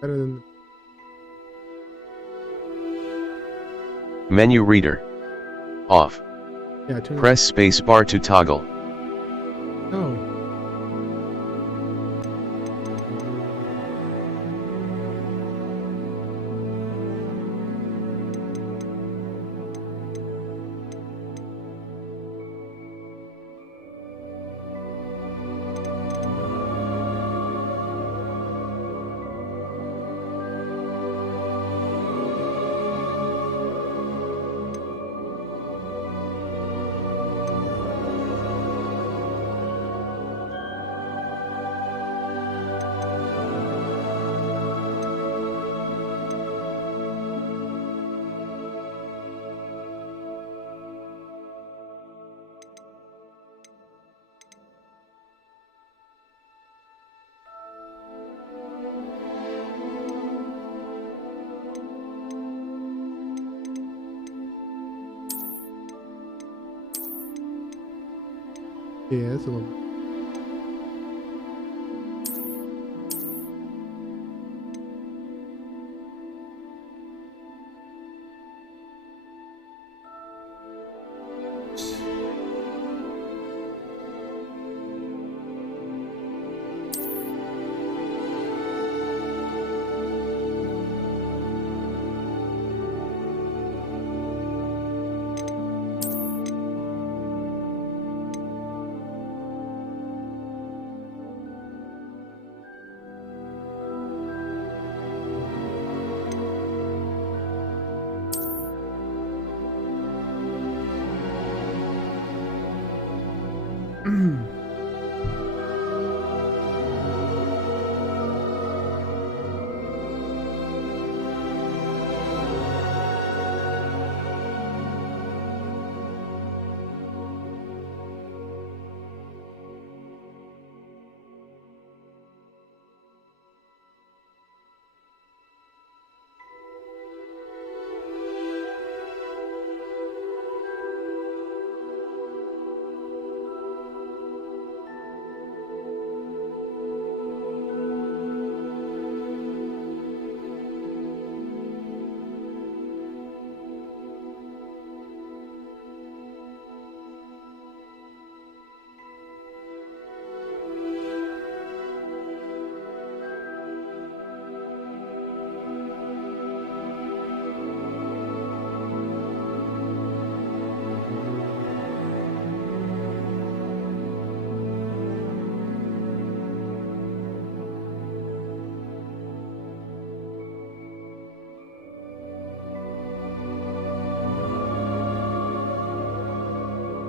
Better than Menu reader. Off. yeah. Turn Press space bar to toggle. no. Yeah, it's a little.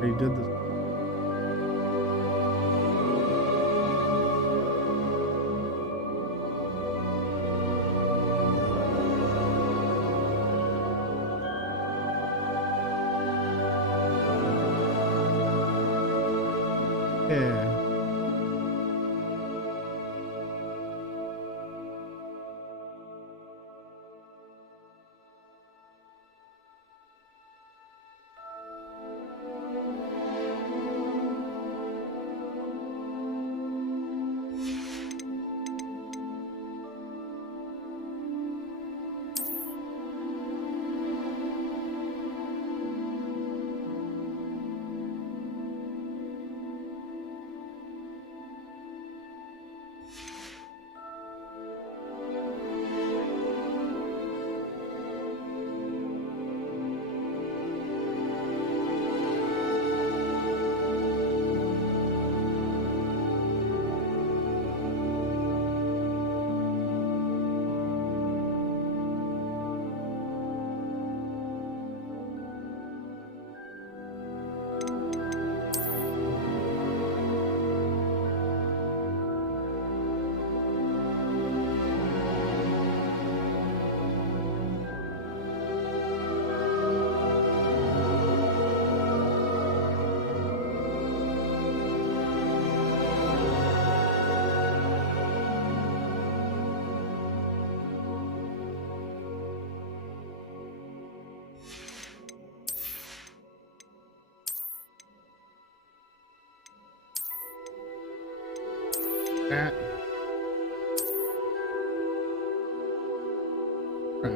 Already did this. Yeah. Ah,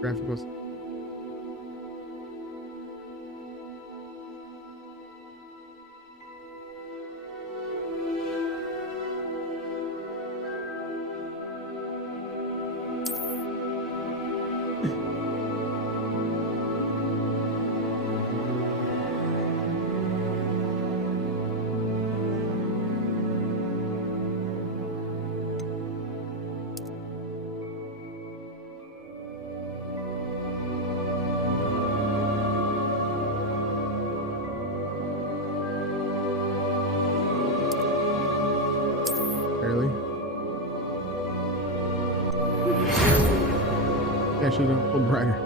graphical. Barely. Yeah, she's a little brighter.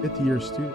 Fifth-year student.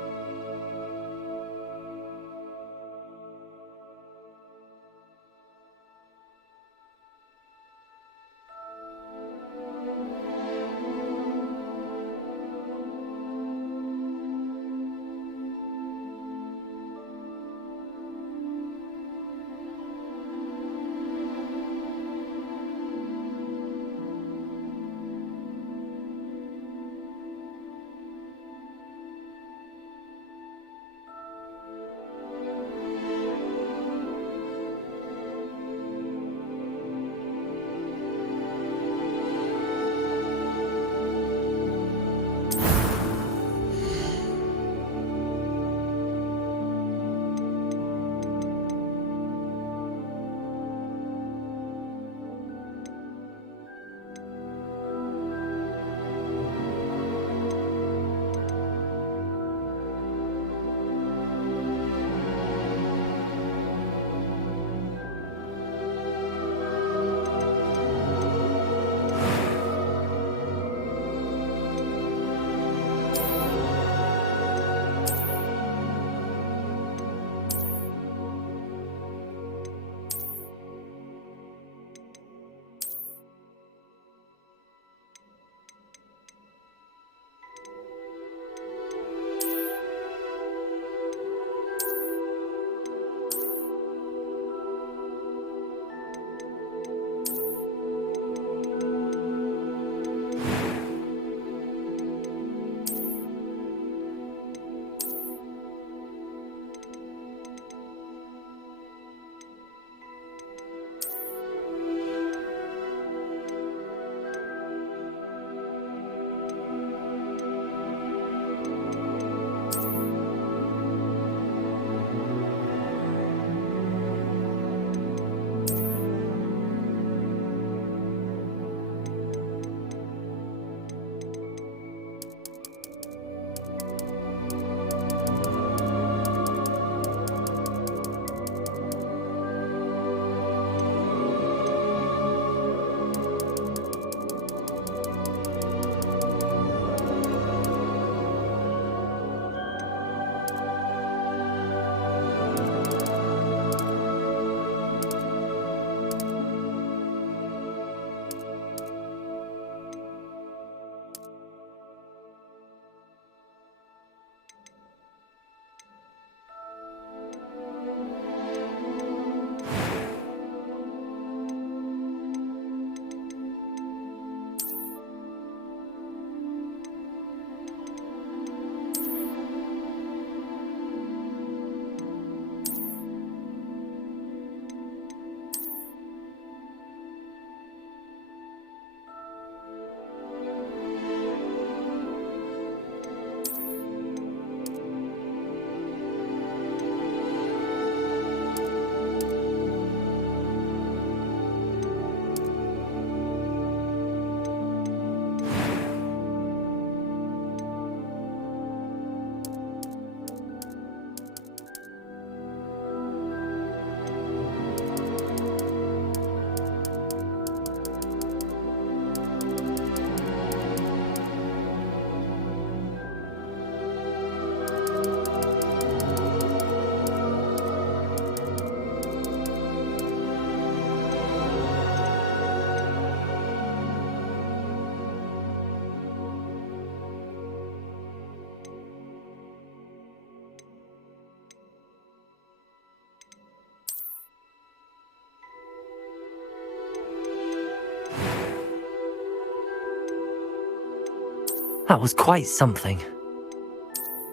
That was quite something.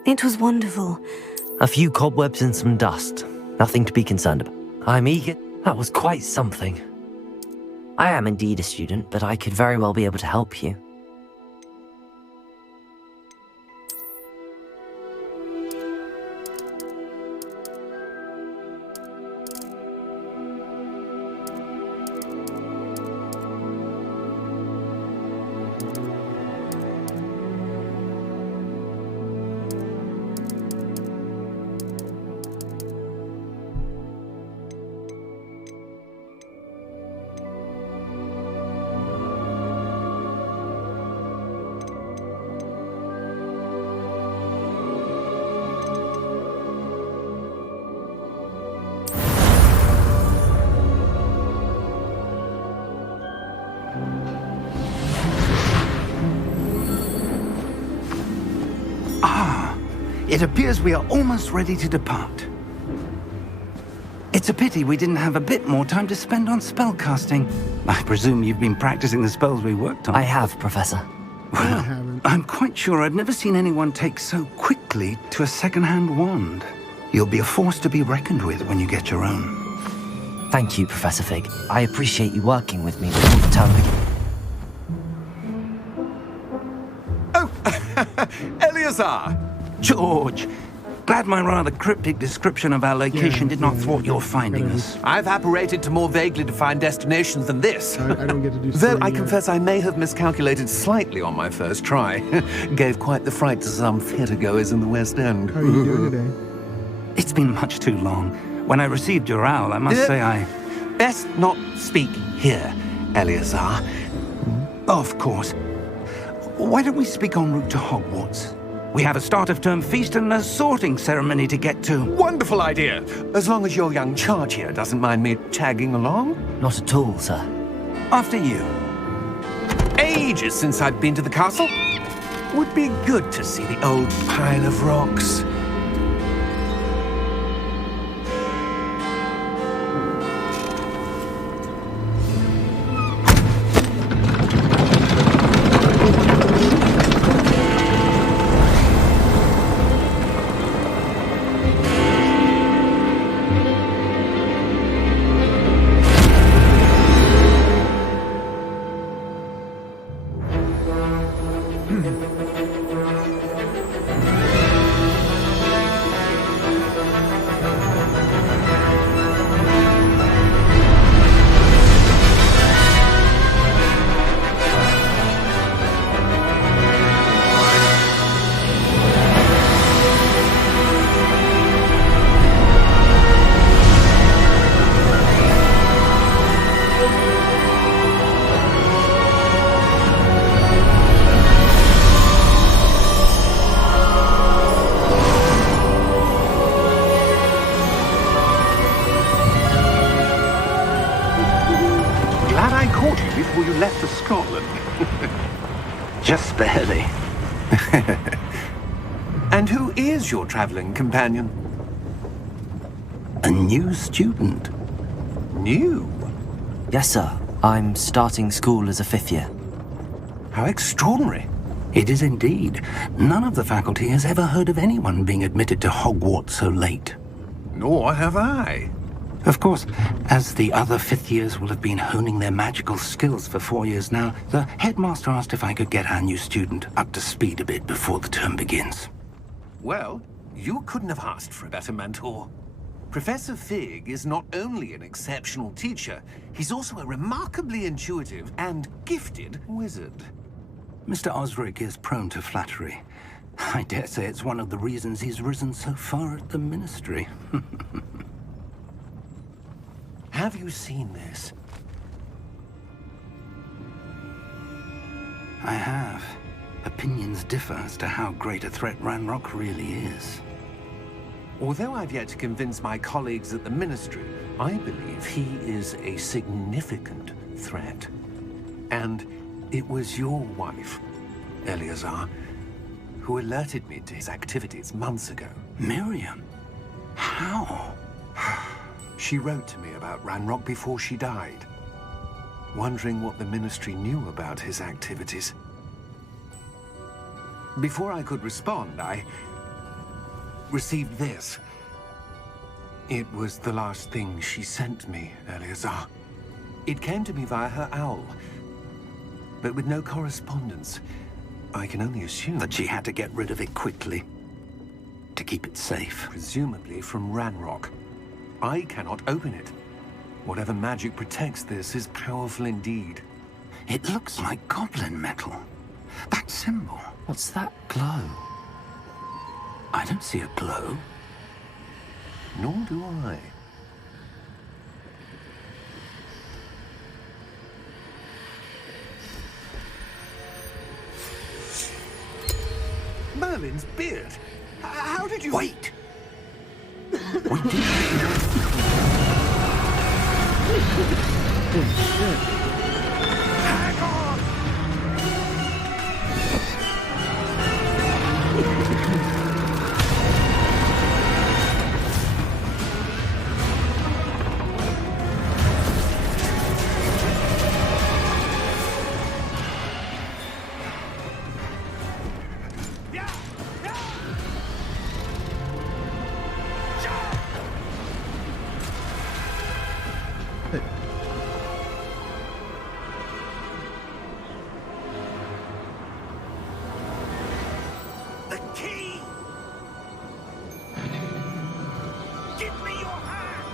It was wonderful. A few cobwebs and some dust. Nothing to be concerned about. I'm eager. That was quite something. I am indeed a student, but I could very well be able to help you. It appears we are almost ready to depart. It's a pity we didn't have a bit more time to spend on spellcasting. I presume you've been practicing the spells we worked on. I have, Professor. Well, haven't. I'm quite sure I've never seen anyone take so quickly to a second-hand wand. You'll be a force to be reckoned with when you get your own. Thank you, Professor Fig. I appreciate you working with me before the term begins. Eleazar! George, glad my rather cryptic description of our location did not thwart your finding us. I've apparated to more vaguely defined destinations than this. I don't get to do Though story I yet. confess I may have miscalculated slightly on my first try. Gave quite the fright to some theatre-goers in the West End. How are you doing today? It's been much too long. When I received your owl, I must say I... Best not speak here, Eleazar. Of course. Why don't we speak en route to Hogwarts? We have a start-of-term feast and a sorting ceremony to get to. Wonderful idea! As long as your young charge here doesn't mind me tagging along. Not at all, sir. After you. Ages since I've been to the castle. Would be good to see the old pile of rocks. Glad I caught you before you left for Scotland. Just barely. And who is your traveling companion? A new student. New? Yes, sir. I'm starting school as a 5th year. How extraordinary. It is indeed. None of the faculty has ever heard of anyone being admitted to Hogwarts so late. Nor have I. Of course, as the other 5th years will have been honing their magical skills for 4 years now, the headmaster asked if I could get our new student up to speed a bit before the term begins. Well, you couldn't have asked for a better mentor. Professor Fig is not only an exceptional teacher, he's also a remarkably intuitive and gifted wizard. Mr. Osric is prone to flattery. I dare say it's one of the reasons he's risen so far at the Ministry. Have you seen this? I have. Opinions differ as to how great a threat Ranrock really is. Although I've yet to convince my colleagues at the Ministry, I believe he is a significant threat. And it was your wife, Eleazar, who alerted me to his activities months ago. Miriam? How? She wrote to me about Ranrock before she died, wondering what the Ministry knew about his activities. Before I could respond, I received this. It was the last thing she sent me, Leviosa. It came to me via her owl, but with no correspondence. I can only assume That she had to get rid of it quickly to keep it safe. presumably from Ranrock. I cannot open it. Whatever magic protects this is powerful indeed. It looks like goblin metal. That symbol. What's that glow? I don't see a glow. Nor do I. Merlin's beard. How did you... Wait! We did. Hang on! The key! Give me your hand!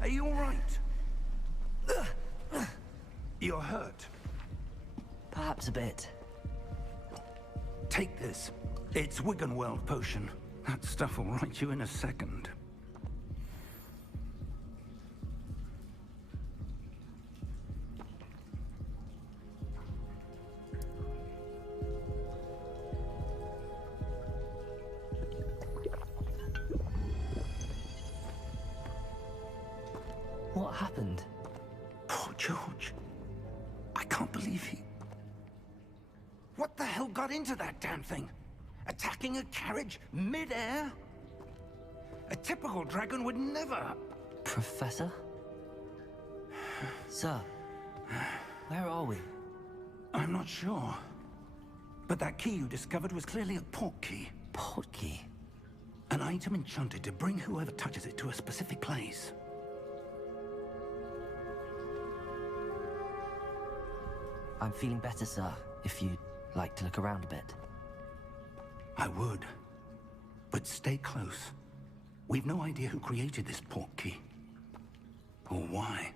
Are you all right? You're hurt. Perhaps a bit. Take this. It's Wiggenweld potion. That stuff will right you in a second. What happened? Poor George. I can't believe he... What the hell got into that damn thing? Attacking a carriage mid-air? A typical dragon would never... Professor? Sir, where are we? I'm not sure. But that key you discovered was clearly a portkey. Portkey? An item enchanted to bring whoever touches it to a specific place. I'm feeling better, sir, if you'd like to look around a bit. I would. But stay close. We've no idea who created this portkey. Or why.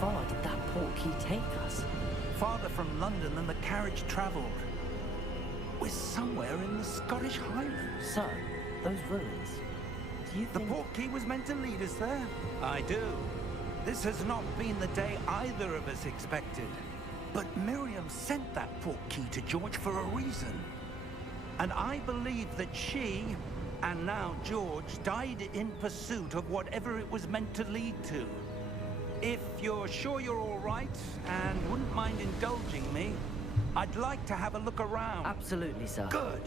far did that portkey take us? Farther from London than the carriage travelled. We're somewhere in the Scottish Highlands. So, those ruins, do you The think... portkey was meant to lead us there? I do. This has not been the day either of us expected. But Miriam sent that portkey to George for a reason. And I believe that she, and now George, died in pursuit of whatever it was meant to lead to. If you're sure you're all right, and wouldn't mind indulging me, I'd like to have a look around. Absolutely, sir. Good.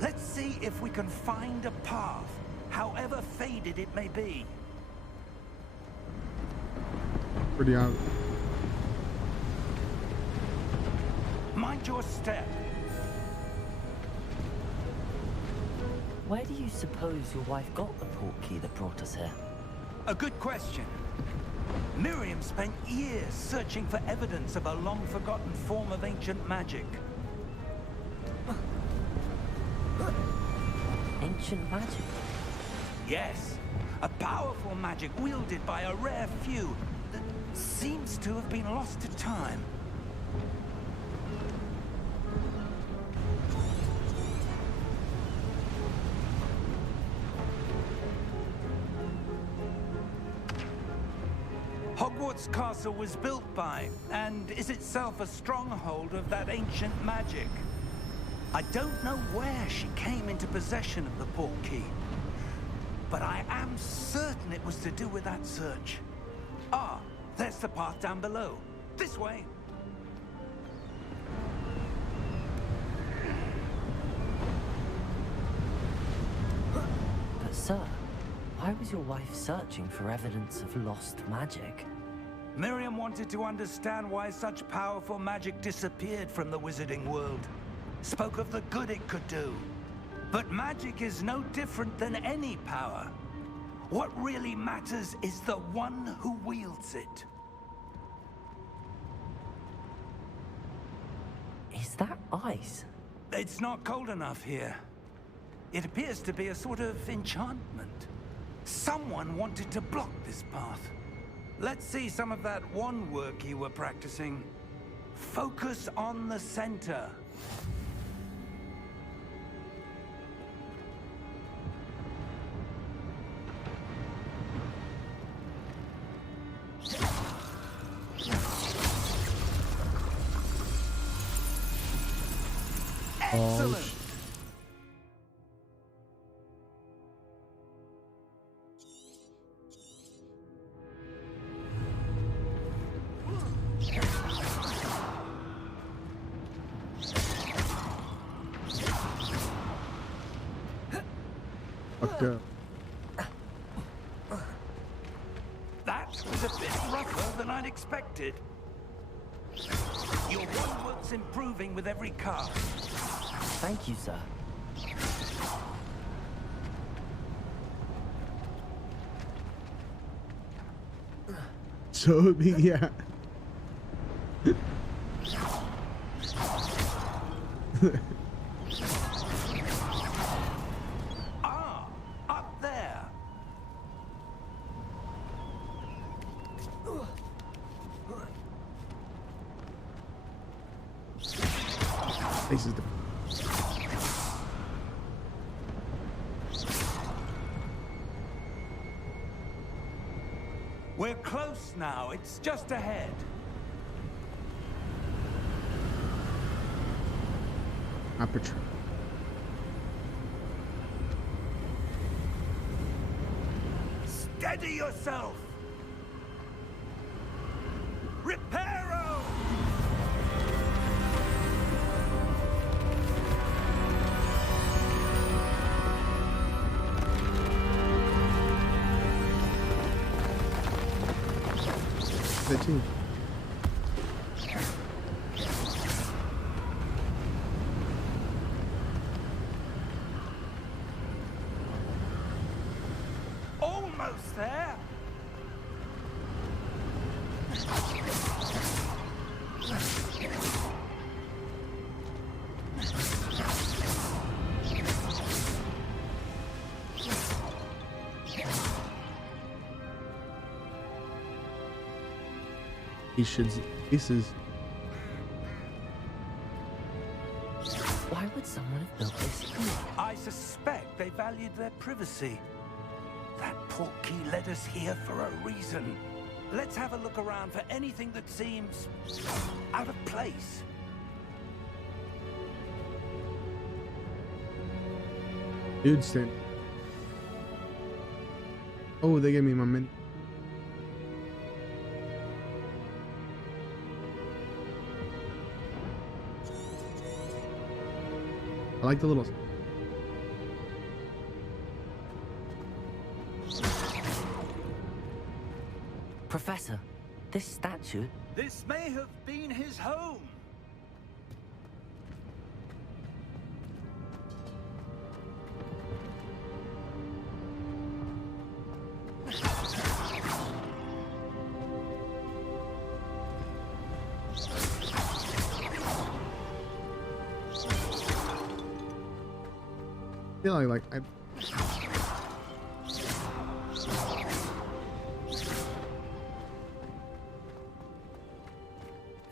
Let's see if we can find a path, however faded it may be. Pretty obvious. Mind your step. Where do you suppose your wife got the portkey that brought us here? A good question. Miriam spent years searching for evidence of a long-forgotten form of ancient magic. Ancient magic? Yes, a powerful magic wielded by a rare few that seems to have been lost to time. Hogwarts Castle was built by, and is itself a stronghold of that ancient magic. I don't know where she came into possession of the portkey, but I am certain it was to do with that search. Ah, there's the path down below. This way. But sir, why was your wife searching for evidence of lost magic? Miriam wanted to understand why such powerful magic disappeared from the wizarding world. Spoke of the good it could do. But magic is no different than any power. What really matters is the one who wields it. Is that ice? It's not cold enough here. It appears to be a sort of enchantment. Someone wanted to block this path. Let's see some of that wand work you were practicing. Focus on the center. Excellent! Fucked up. That was a bit rougher than I'd expected. Your wand work's improving with every cast. Thank you, sir. So, yeah. Ah, up there. This is the... We're close now. It's just ahead. Aperture. Steady yourself. Reparo! The team. Almost there. He should... This is... Why would someone have built this here? I suspect they valued their privacy. That portkey led us here for a reason. Let's have a look around for anything that seems out of place. Dude, stand. Oh, they gave me my mini. I like the little... Professor, this statue... This may have been his home. feel like I.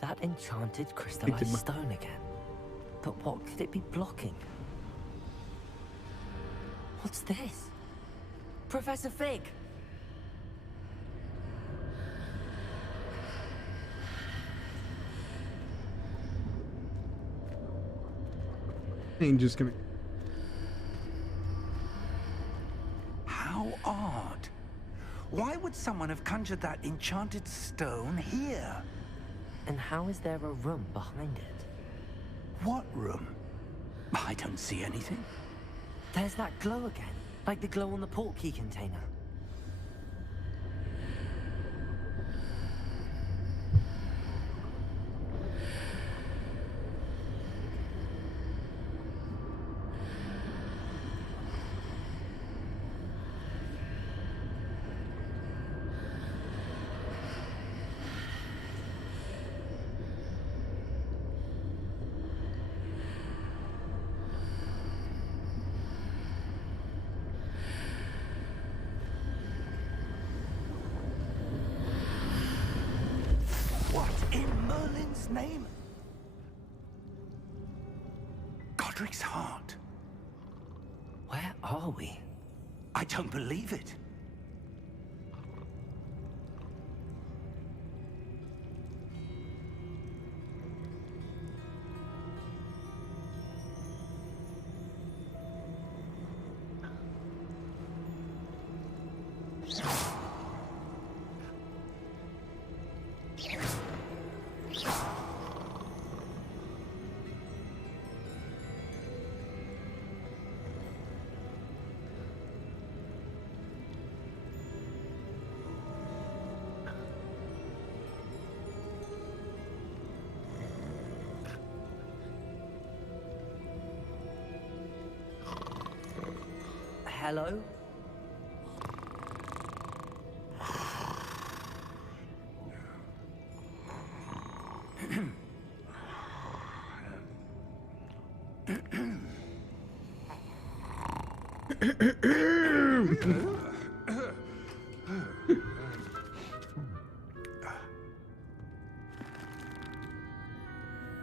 That enchanted crystallized Painted my- stone again. But what could it be blocking? What's this? Professor Fig! Ain't just gonna. How odd. Why would someone have conjured that enchanted stone here? And how is there a room behind it? What room? I don't see anything. There's that glow again, like the glow on the portkey container. What in Merlin's name? Godric's heart. Where are we? I don't believe it. Hello?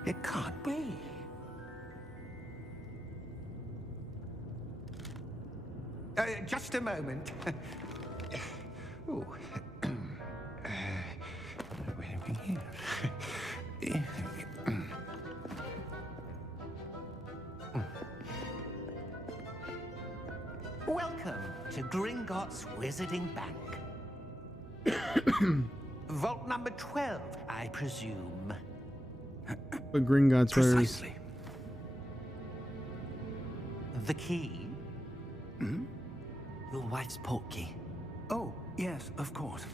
It can't be. Just a moment. Ooh. Where are we here? Welcome to Gringotts Wizarding Bank. Vault number 12, I presume. But Gringotts was. Precisely. The key? Your wife's portkey. Oh, yes, of course.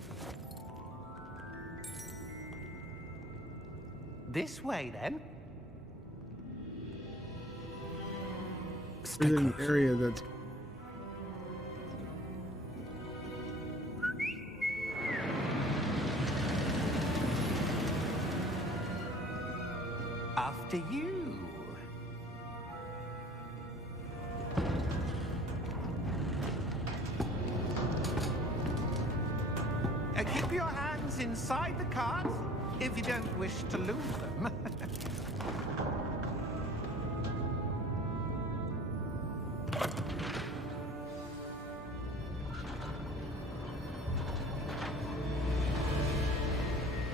This way, then. Stay There's an close. area that's. After you. Keep your hands inside the cart if you don't wish to lose them.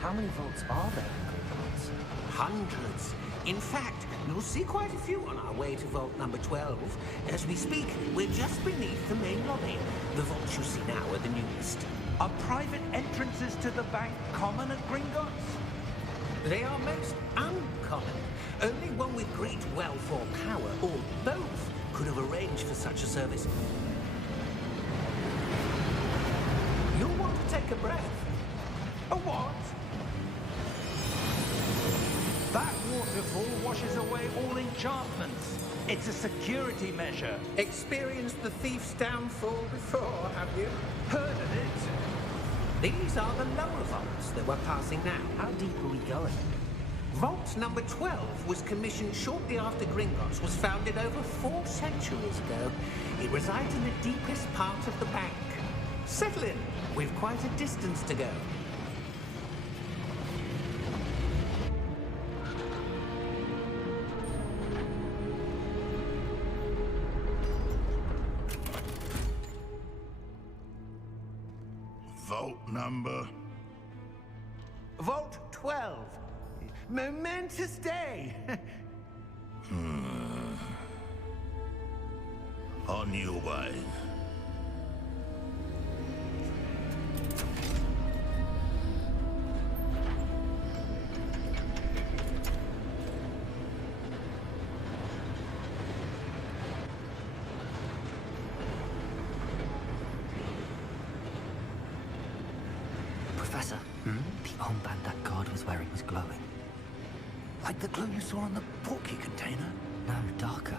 How many vaults are there in Gringotts? Hundreds. In fact, you'll see quite a few on our way to vault number 12. As we speak, we're just beneath the main lobby. The vaults you see now are the newest. Are private entrances to the bank common at Gringotts? They are most uncommon. Only one with great wealth or power, or both, could have arranged for such a service. You'll want to take a breath. A what? That waterfall washes away all enchantments. It's a security measure. Experienced the thief's downfall before, have you? Heard of it? These are the lower vaults that we're passing now. How deep are we going? Vault number 12 was commissioned shortly after Gringotts was founded over 4 centuries ago. It resides in the deepest part of the bank. Settle in. We've quite a distance to go. Vault number? Vault 12. Momentous day. On your way. Professor, the armband that guard was wearing was glowing. Like the glow you saw on the portkey container? No, darker.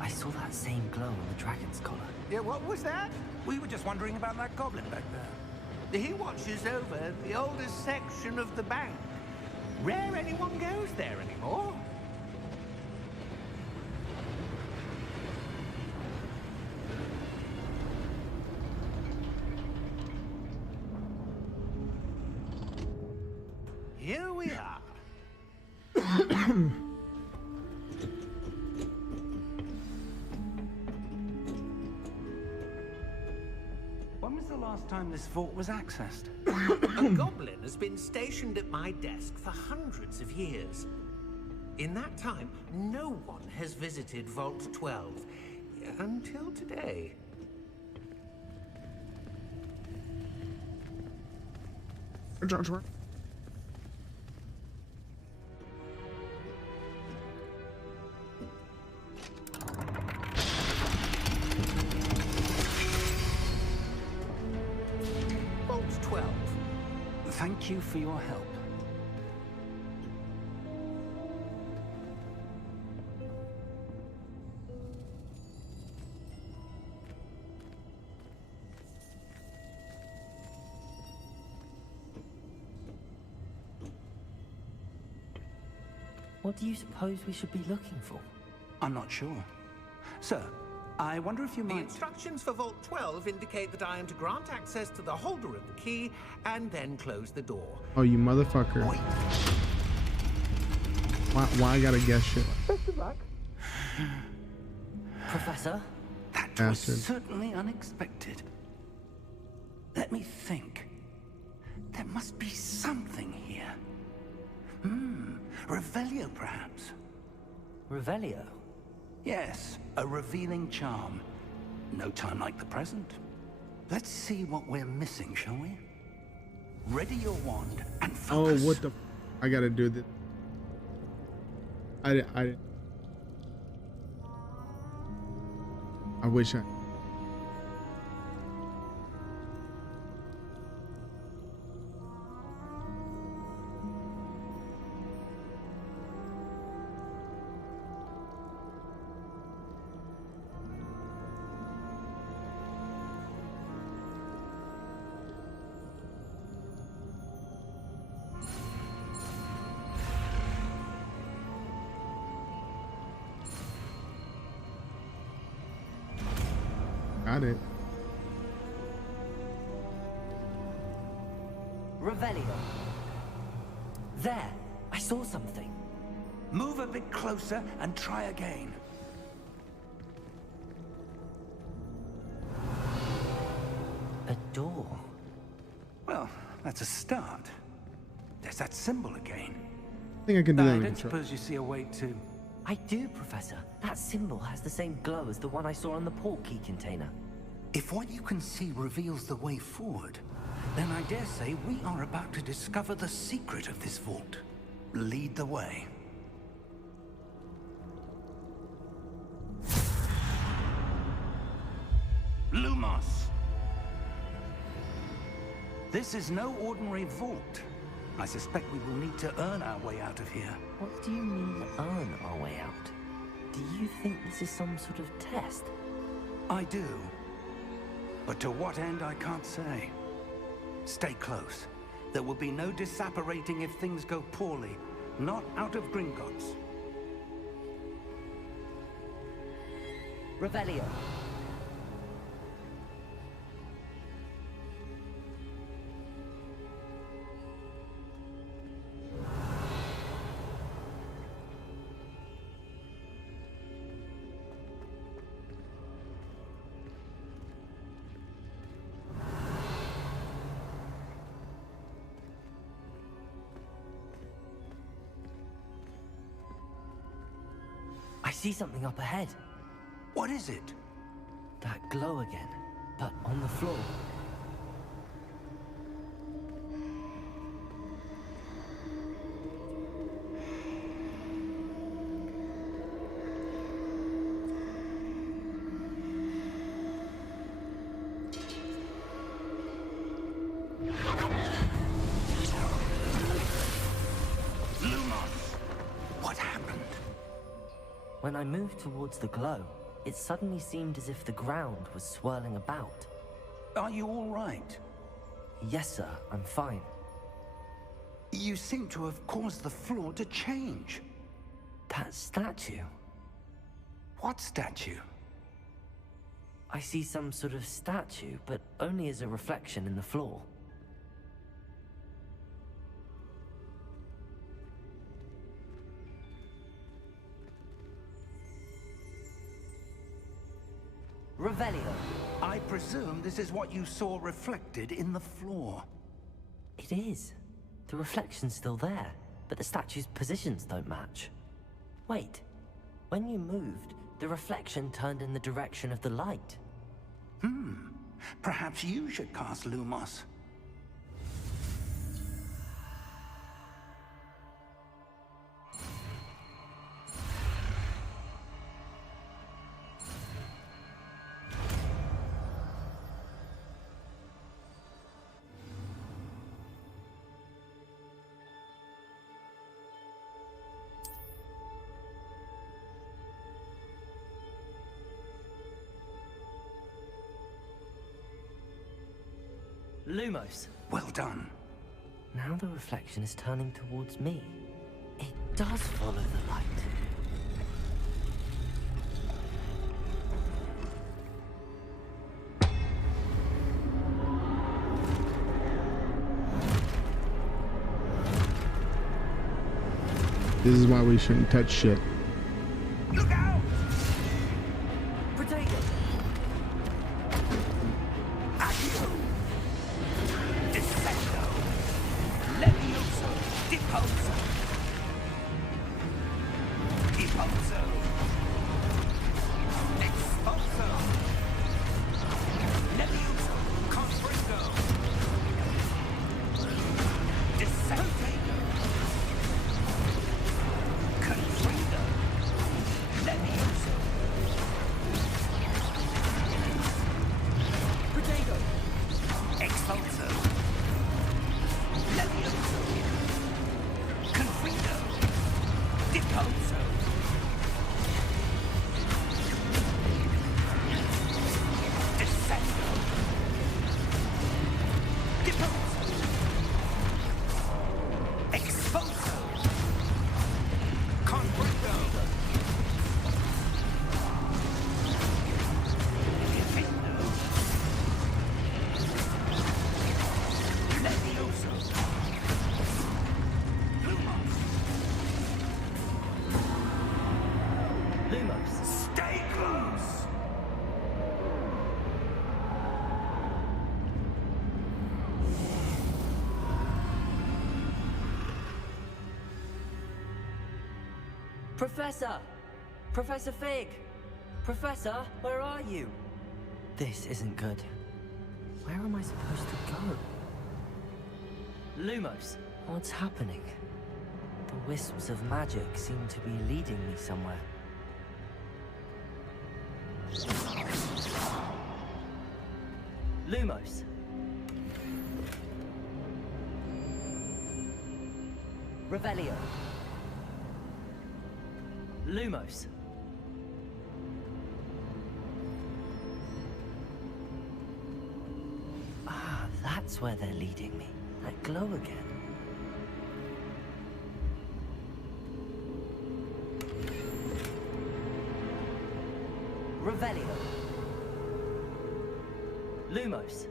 I saw that same glow on the dragon's collar. Yeah, what was that? We were just wondering about that goblin back there. He watches over the oldest section of the bank. Rare anyone goes there anymore. Here we are. When was the last time this vault was accessed? A goblin has been stationed at my desk for hundreds of years. In that time, no one has visited Vault 12 until today. Vault 12. Thank you for your help. What do you suppose we should be looking for? I'm not sure. Sir, I wonder if you The might... instructions for Vault 12 indicate that I am to grant access to the holder of the key and then close the door. Oh, you motherfucker. Wait. Why I gotta guess shit? Best of luck. Professor? That Bastard. was certainly unexpected. Let me think. There must be something here. Revelio, perhaps? Revelio? Yes, a revealing charm. No time like the present. Let's see what we're missing, shall we? Ready your wand and Oh, focus. what the? I gotta do this. I wish I. Got it. Revelio. There, I saw something. Move a bit closer and try again. A door. Well, that's a start. There's that symbol again. I think I can do that. I in don't control. suppose you see a way to... I do, Professor. That symbol has the same glow as the one I saw on the portkey container. If what you can see reveals the way forward, then I dare say we are about to discover the secret of this vault. Lead the way. Lumos! This is no ordinary vault. I suspect we will need to earn our way out of here. What do you mean, earn our way out? Do you think this is some sort of test? I do. But to what end, I can't say. Stay close. There will be no disapparating if things go poorly. Not out of Gringotts. Revelio. I see something up ahead. What is it? That glow again, but on the floor. What happened? When I moved towards the glow, it suddenly seemed as if the ground was swirling about. Are you all right? Yes, sir, I'm fine. You seem to have caused the floor to change. That statue. What statue? I see some sort of statue, but only as a reflection in the floor. Revelio. I presume this is what you saw reflected in the floor. It is. The reflection's still there, but the statue's positions don't match. Wait. When you moved, the reflection turned in the direction of the light. Perhaps you should cast Lumos. Lumos. Well done. Now the reflection is turning towards me. It does follow the light. This is why we shouldn't touch shit. Look out! Potato! Accio! Descendo! Leviosa! Deposo! Deposo! Expulso! Leviosa! Confringo! Descendo! Confringo! Leviosa! Potato! Expulso! Leviosa! Confringo! Deposo! Descendo! Deposo! Expulso! Confringo! Defendo! Leviosa! Lumos! Lumos. Stay close! Professor! Professor Fig! Professor, where are you? This isn't good. Where am I supposed to go? Lumos, what's happening? The wisps of magic seem to be leading me somewhere. Lumos. Revelio. Lumos. Ah, that's where they're leading me. That glow again. Revelio. Lumos.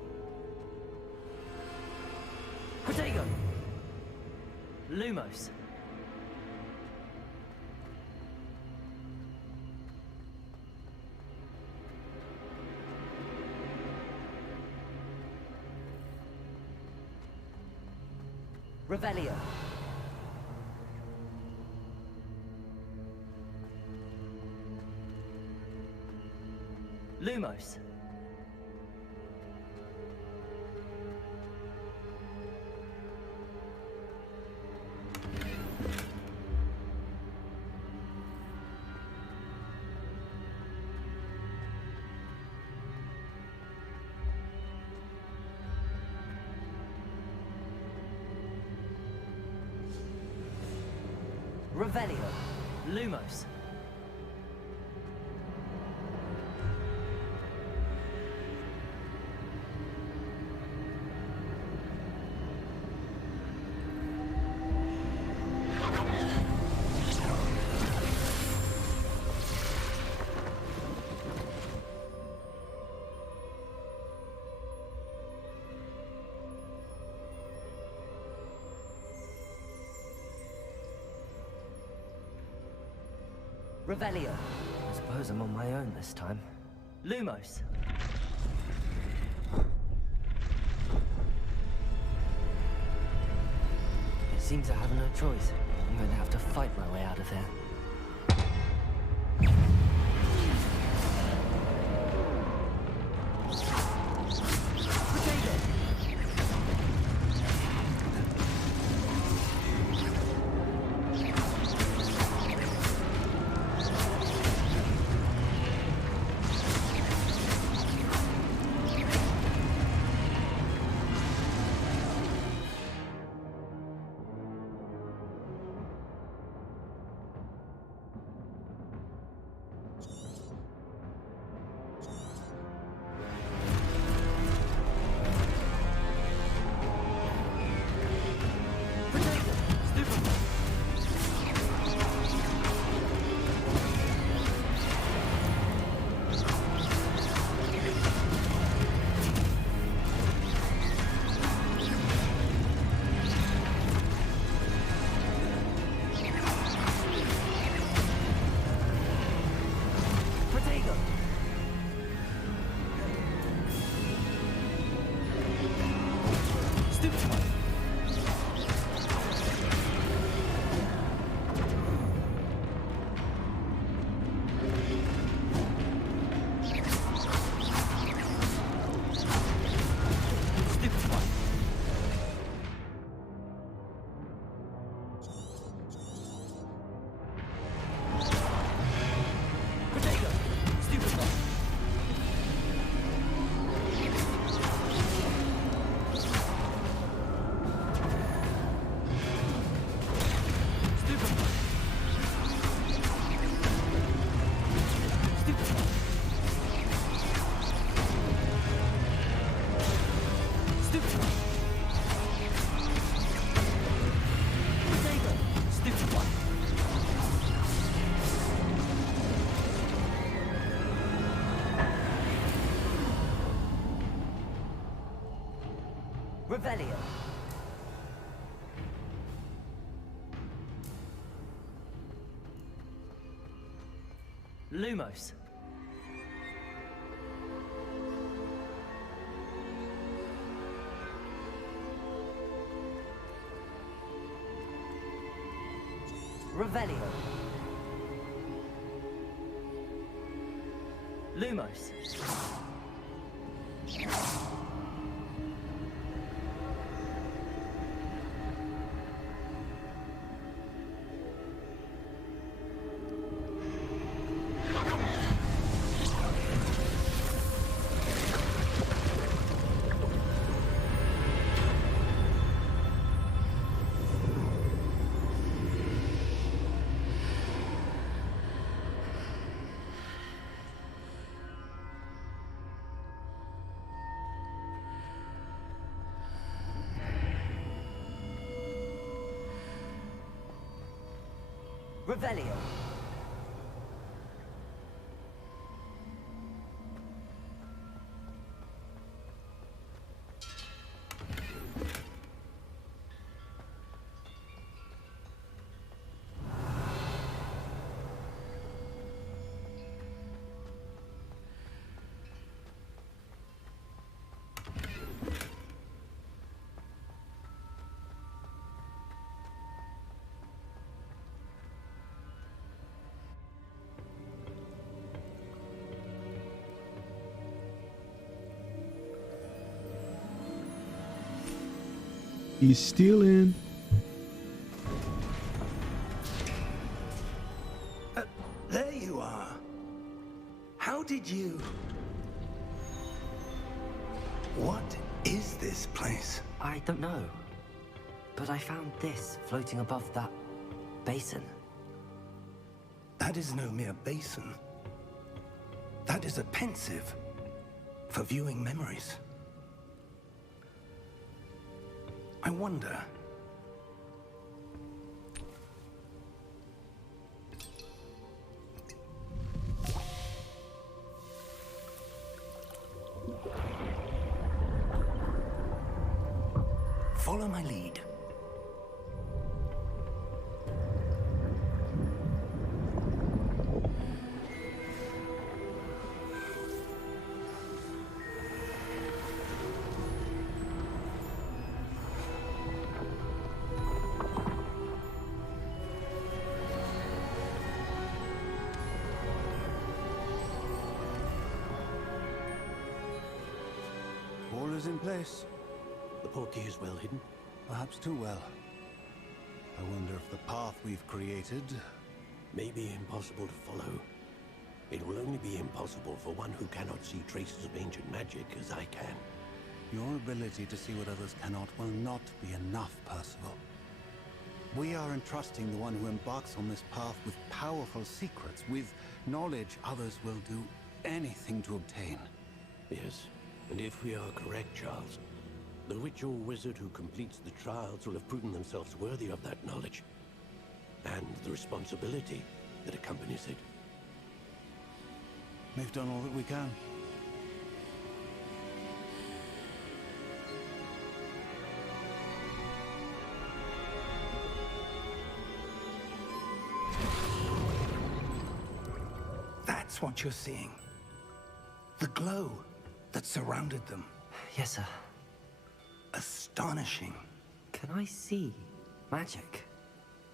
Protego. Lumos. Revelio. Lumos. Revelio. Lumos. Revelio. I suppose I'm on my own this time. Lumos. It seems I have no choice. I'm going to have to fight my way out of here. Revelio. Lumos. Revelio. Lumos. Revelio. He's still in. There you are. How did you... What is this place? I don't know. But I found this floating above that basin. That is no mere basin. That is a pensive for viewing memories. I wonder... Follow my lead. All is in place. The portkey is well hidden. Perhaps too well. I wonder if the path we've created... May be impossible to follow. It will only be impossible for one who cannot see traces of ancient magic as I can. Your ability to see what others cannot will not be enough, Percival. We are entrusting the one who embarks on this path with powerful secrets, with knowledge others will do anything to obtain. Yes, and if we are correct, Charles, the witch or wizard who completes the trials will have proven themselves worthy of that knowledge, and the responsibility that accompanies it. We've done all that we can. That's what you're seeing. The glow that surrounded them. Yes, sir. Astonishing. Can I see magic?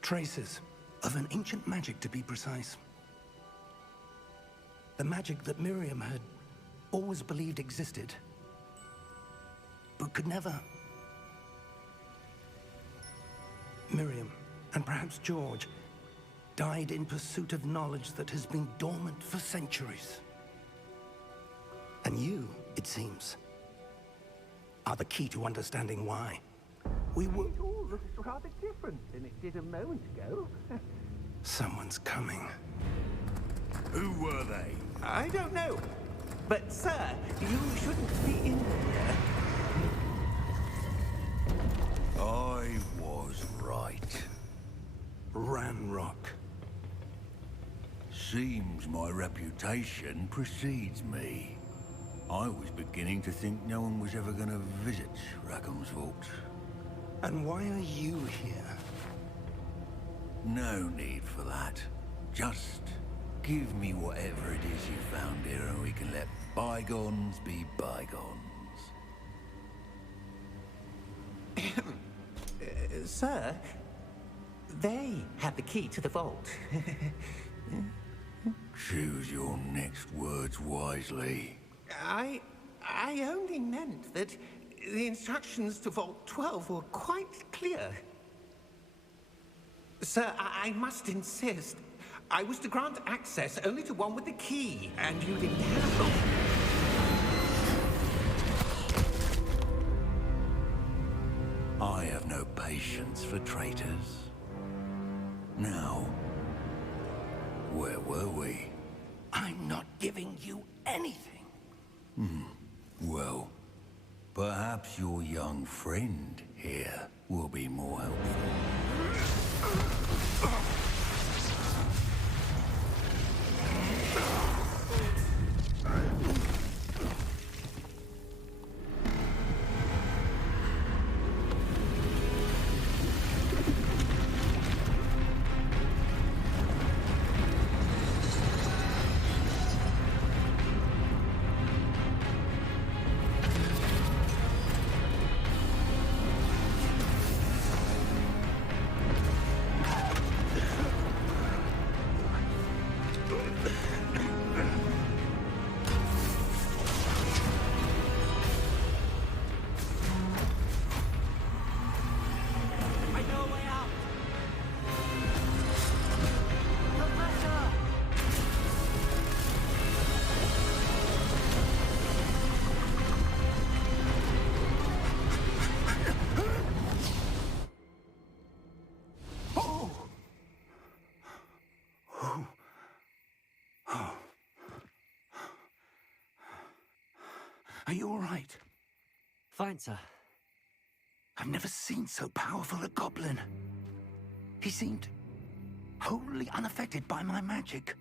Traces of an ancient magic, to be precise. The magic that Miriam had always believed existed, but could never. Miriam, and perhaps George, died in pursuit of knowledge that has been dormant for centuries. And you, it seems, are the key to understanding why. We were... It all looks rather different than it did a moment ago. Someone's coming. Who were they? I don't know. But, sir, you shouldn't be in here. I was right. Ranrock. Seems my reputation precedes me. I was beginning to think no one was ever going to visit Rackham's vault. And why are you here? No need for that. Just give me whatever it is you found here and we can let bygones be bygones. Sir, they have the key to the vault. Choose your next words wisely. I only meant that the instructions to Vault 12 were quite clear. Sir, I must insist. I was to grant access only to one with the key, and you didn't have I have no patience for traitors. Now, where were we? I'm not giving you anything. Well, perhaps your young friend here will be more helpful. Are you all right? Fine, sir. I've never seen so powerful a goblin. He seemed wholly unaffected by my magic.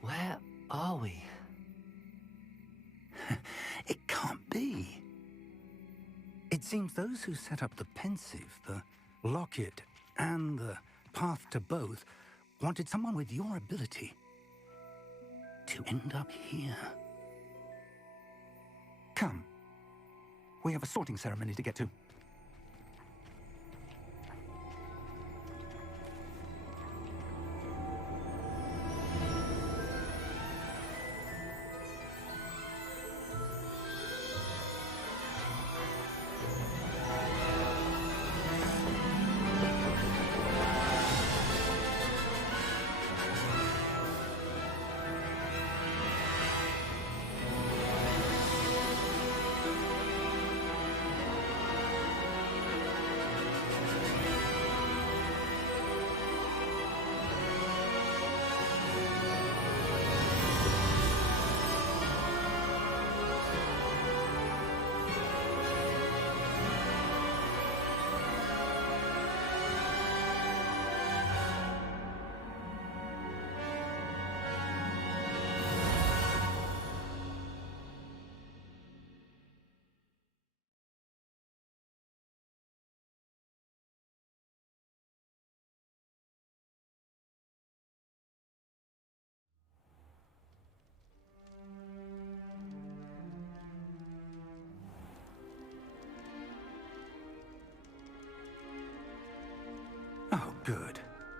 Where are we? It can't be. It seems those who set up the pensive, the locket, and the path to both wanted someone with your ability to end up here. Come. We have a sorting ceremony to get to. Oh, good.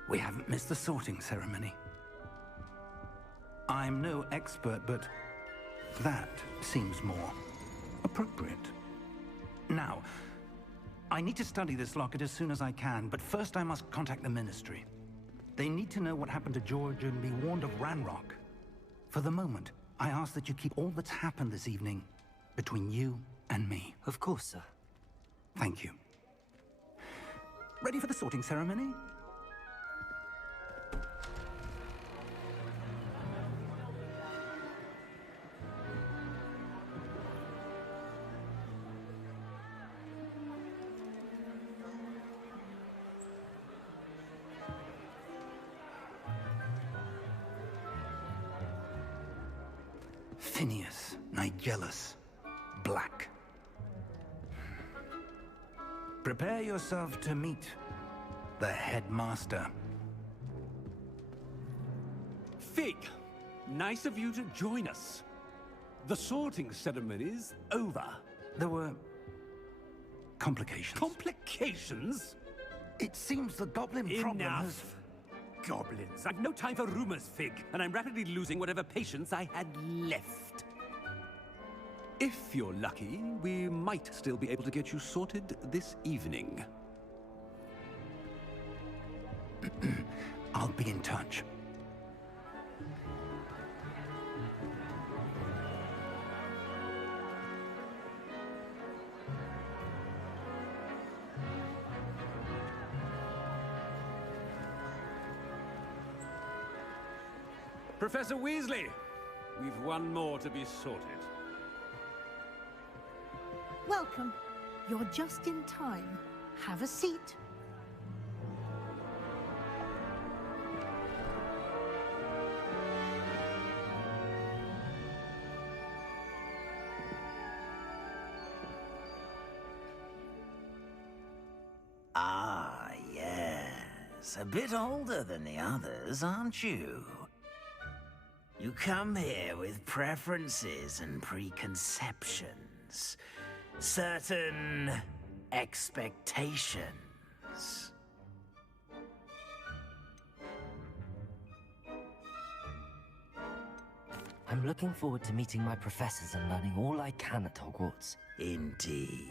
We haven't missed the sorting ceremony. I'm no expert, but that seems more appropriate. Now, I need to study this locket as soon as I can, but first I must contact the Ministry. They need to know what happened to George and be warned of Ranrock. For the moment, I ask that you keep all that's happened this evening between you and me. Of course, sir. Thank you. Ready for the sorting ceremony? Phineas, Nigellus, Black. Prepare yourself to meet the headmaster. Fig, nice of you to join us. The sorting ceremony's over. There were complications. Complications? It seems the goblin problem has... Enough! Goblins. I've no time for rumors, Fig, and I'm rapidly losing whatever patience I had left. If you're lucky, we might still be able to get you sorted this evening. I'll be in touch. Professor Weasley, we've one more to be sorted. Welcome. You're just in time. Have a seat. Ah, yes. A bit older than the others, aren't you? You come here with preferences and preconceptions. Certain expectations. I'm looking forward to meeting my professors and learning all I can at Hogwarts. Indeed.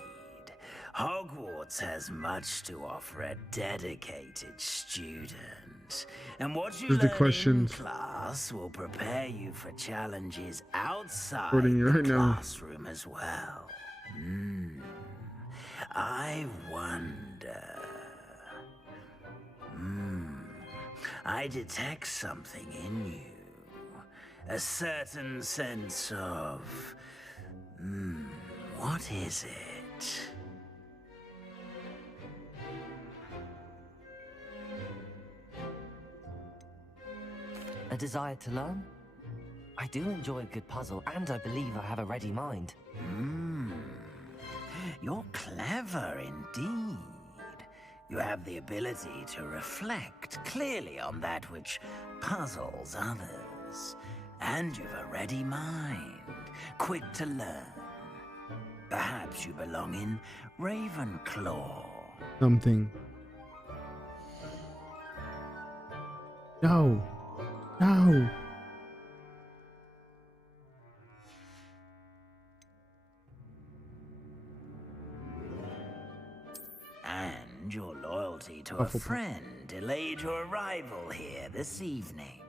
Hogwarts has much to offer a dedicated student. And what you Here's the learn in questions. class will prepare you for challenges outside Recording you the right now. classroom as well. I wonder... I detect something in you. A certain sense of... what is it? A desire to learn? I do enjoy a good puzzle, and I believe I have a ready mind. You're clever indeed. You have the ability to reflect clearly on that which puzzles others. And you've a ready mind, quick to learn. Perhaps you belong in Ravenclaw. Something. No. No. And your loyalty to a friend delayed your arrival here this evening.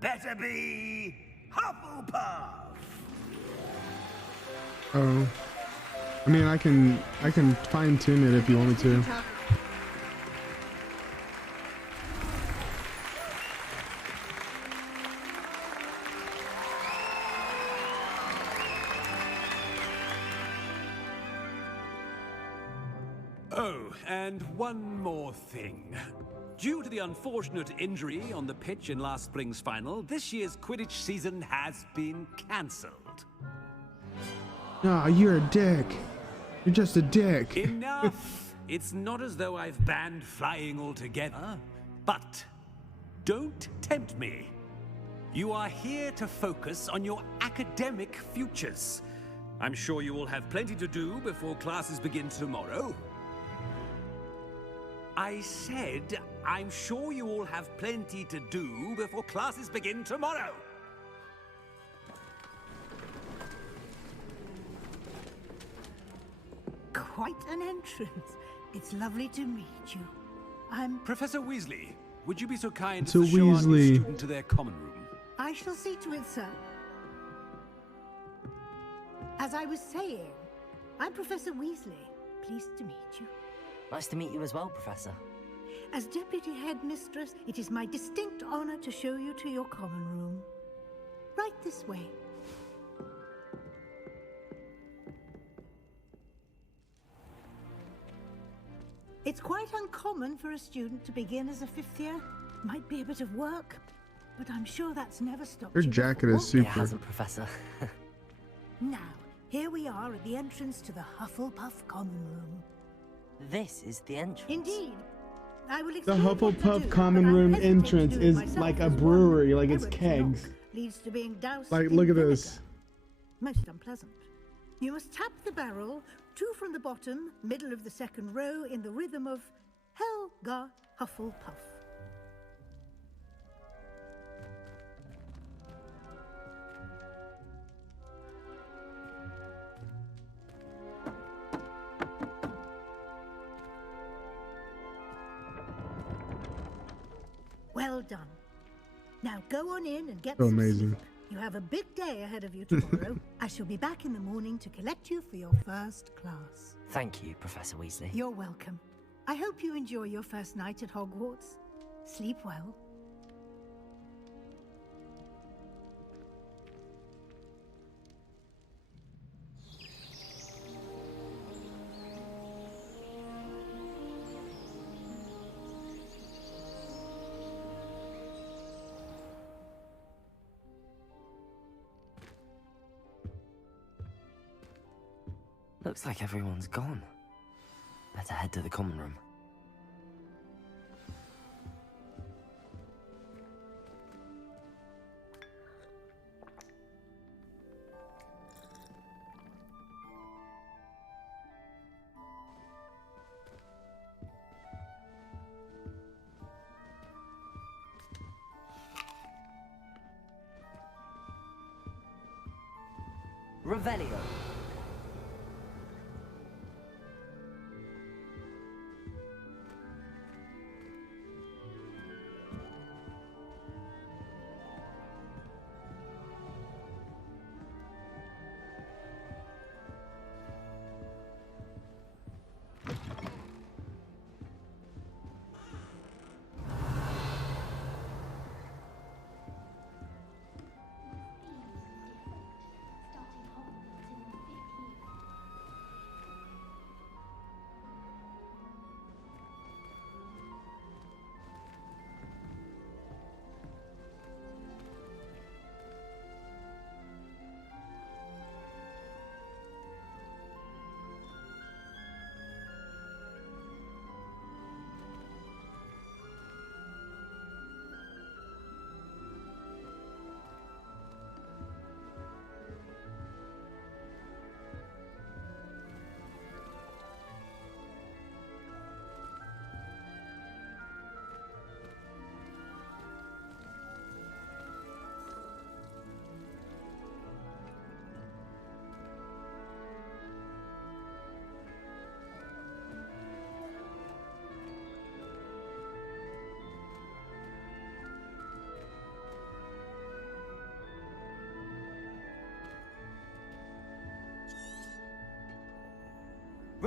Better be Hufflepuff! Oh. I mean, I can fine tune it if you want me to. Oh, and one more thing. Due to the unfortunate injury on the pitch in last spring's final, this year's Quidditch season has been cancelled. No, you're a dick. You're just a dick. Enough! It's not as though I've banned flying altogether, but don't tempt me. You are here to focus on your academic futures. I'm sure you will have plenty to do before classes begin tomorrow. I said, I'm sure you all have plenty to do before classes begin tomorrow. Quite an entrance. It's lovely to meet you. I'm... Professor Weasley, would you be so kind as So to show our new Weasley. student to their common room? I shall see to it, sir. As I was saying, I'm Professor Weasley. Pleased to meet you. Nice to meet you as well, Professor. As Deputy Headmistress, it is my distinct honor to show you to your common room. Right this way. It's quite uncommon for a student to begin as a fifth year. Might be a bit of work, but I'm sure that's never stopped Your you jacket before. is super. It hasn't, Professor. Now, here we are at the entrance to the Hufflepuff common room. This is the entrance. Indeed. I will The explain what to Hufflepuff do, common but I room hesitate to entrance do it is myself like a as one brewery, like it's errant kegs. knock leads to being doused Like, in look at vinegar. this. Most unpleasant. You must tap the barrel, 2 from the bottom, middle of the second row, in the rhythm of Helga Hufflepuff. Well done. Now go on in and get So some amazing. sleep. You have a big day ahead of you tomorrow. I shall be back in the morning to collect you for your first class. Thank you, Professor Weasley. You're welcome. I hope you enjoy your first night at Hogwarts. Sleep well. Looks like everyone's gone. Better head to the common room. Revelio.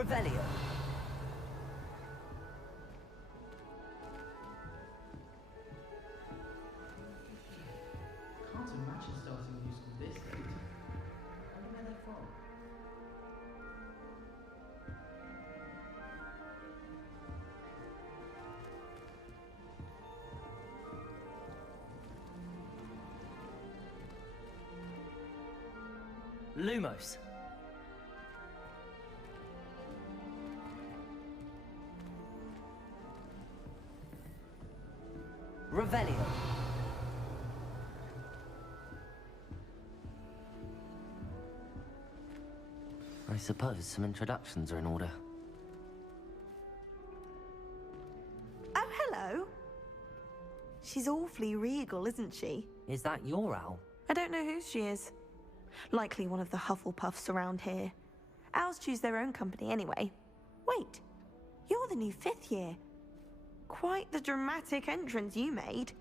Revelio. Can't imagine starting a new school this late. I wonder where they're from. Lumos. Revelio. I suppose some introductions are in order. Oh, hello. She's awfully regal, isn't she? Is that your owl? I don't know who she is. Likely one of the Hufflepuffs around here. Owls choose their own company anyway. Wait, you're the new 5th year. Quite the dramatic entrance you made.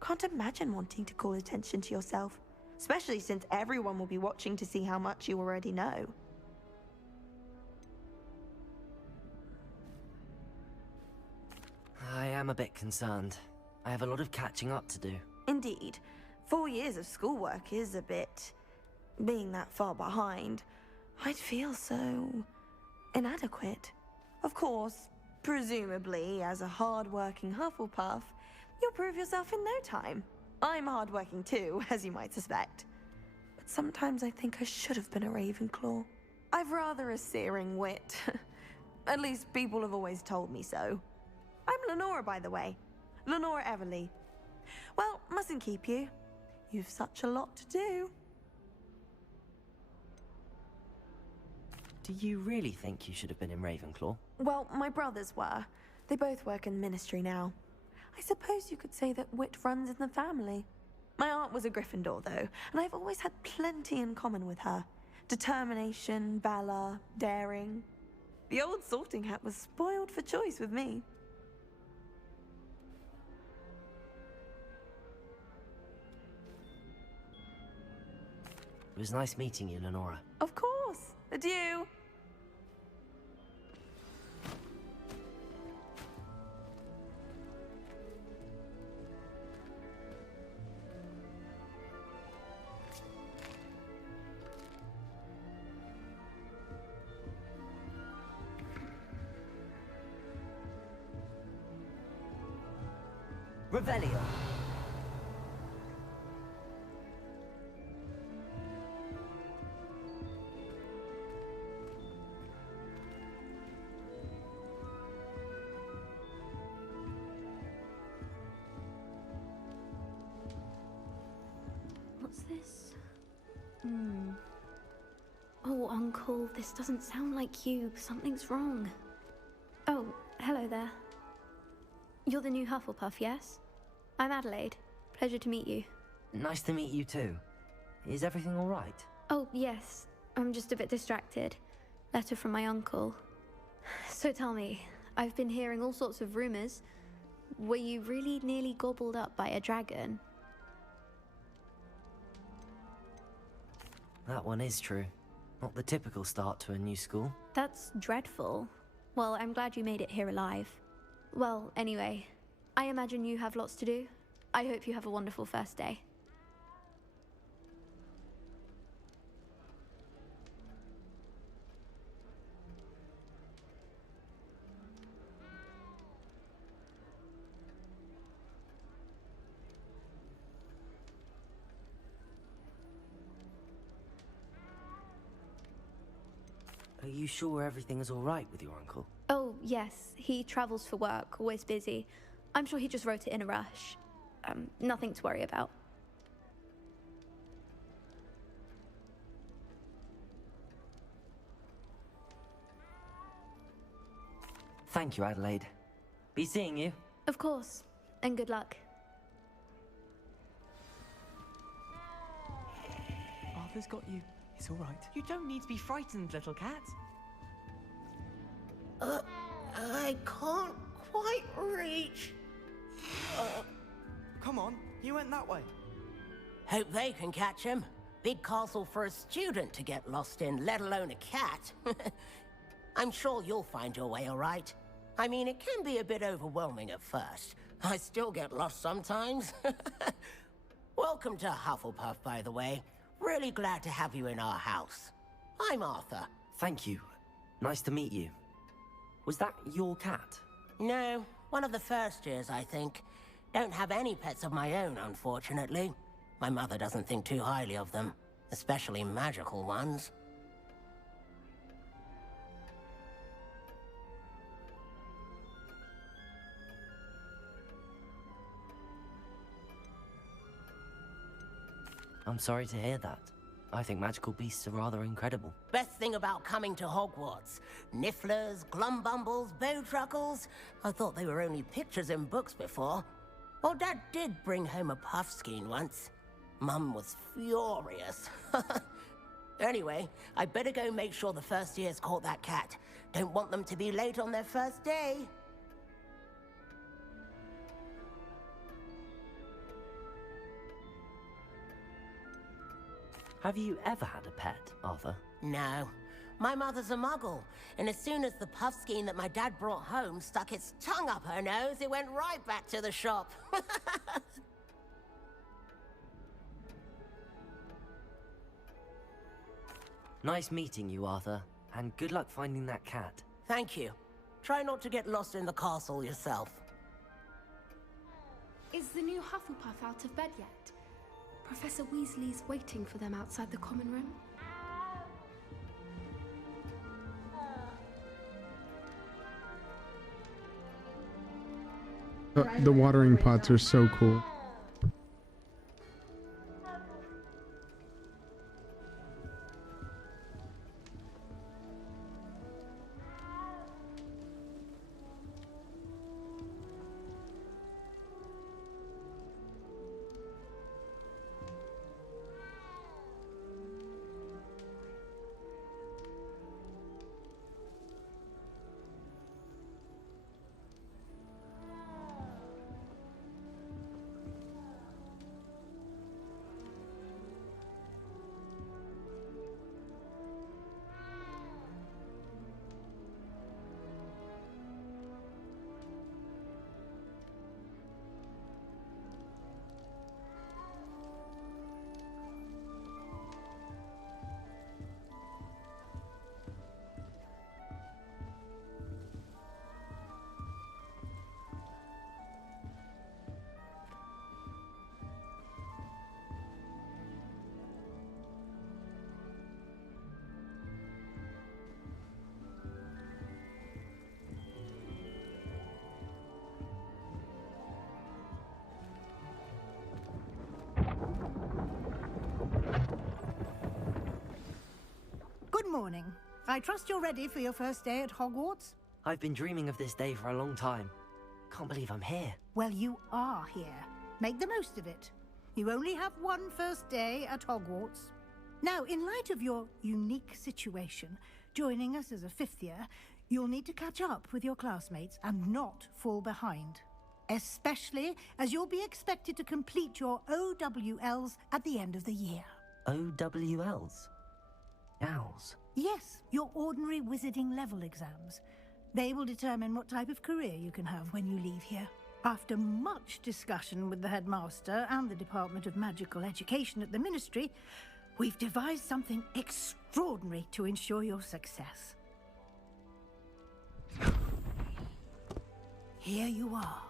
Can't imagine wanting to call attention to yourself, especially since everyone will be watching to see how much you already know. I am a bit concerned. I have a lot of catching up to do. Indeed. 4 years of schoolwork is a bit... Being that far behind, I'd feel so... inadequate. Of course, presumably, as a hard-working Hufflepuff, you'll prove yourself in no time. I'm hard-working too, as you might suspect. But sometimes I think I should have been a Ravenclaw. I've rather a searing wit. At least people have always told me so. I'm Lenora, by the way. Lenora Everly. Well, mustn't keep you. You've such a lot to do. Do you really think you should have been in Ravenclaw? Well, my brothers were. They both work in the ministry now. I suppose you could say that wit runs in the family. My aunt was a Gryffindor, though, and I've always had plenty in common with her. Determination, valor, daring. The old sorting hat was spoiled for choice with me. It was nice meeting you, Lenora. Of course. Adieu. Revelio. What's this? Oh, Uncle, this doesn't sound like you. Something's wrong. Oh, hello there. You're the new Hufflepuff, yes? I'm Adelaide. Pleasure to meet you. Nice to meet you too. Is everything all right? Oh, yes. I'm just a bit distracted. Letter from my uncle. So tell me, I've been hearing all sorts of rumors. Were you really nearly gobbled up by a dragon? That one is true. Not the typical start to a new school. That's dreadful. Well, I'm glad you made it here alive. Well, anyway, I imagine you have lots to do. I hope you have a wonderful first day. Are you sure everything is all right with your uncle? Oh, yes. He travels for work, always busy. I'm sure he just wrote it in a rush. Nothing to worry about. Thank you, Adelaide. Be seeing you. Of course. And good luck. Arthur's got you. It's all right. You don't need to be frightened, little cat. I can't quite reach. Come on, you went that way. Hope they can catch him. Big castle for a student to get lost in, let alone a cat. I'm sure you'll find your way all right. I mean, it can be a bit overwhelming at first. I still get lost sometimes. Welcome to Hufflepuff, by the way. Really glad to have you in our house. I'm Arthur. Thank you. Nice to meet you. Was that your cat? No, one of the first years, I think. Don't have any pets of my own, unfortunately. My mother doesn't think too highly of them, especially magical ones. I'm sorry to hear that. I think magical beasts are rather incredible. Best thing about coming to Hogwarts. Nifflers, glumbumbles, bowtruckles. I thought they were only pictures in books before. Well, Dad did bring home a puffskein once. Mum was furious. Anyway, I better go make sure the first years caught that cat. Don't want them to be late on their first day. Have you ever had a pet, Arthur? No. My mother's a muggle, and as soon as the puffskein that my dad brought home stuck its tongue up her nose, it went right back to the shop. Nice meeting you, Arthur, and good luck finding that cat. Thank you. Try not to get lost in the castle yourself. Is the new Hufflepuff out of bed yet? Professor Weasley's waiting for them outside the common room. The watering pots are so cool. Good morning. I trust you're ready for your first day at Hogwarts? I've been dreaming of this day for a long time. Can't believe I'm here. Well, you are here. Make the most of it. You only have one first day at Hogwarts. Now, in light of your unique situation, joining us as a fifth year, you'll need to catch up with your classmates and not fall behind. Especially as you'll be expected to complete your OWLs at the end of the year. OWLs? Owls? Yes, your ordinary wizarding level exams. They will determine what type of career you can have when you leave here. After much discussion with the headmaster and the Department of Magical Education at the Ministry, we've devised something extraordinary to ensure your success. Here you are.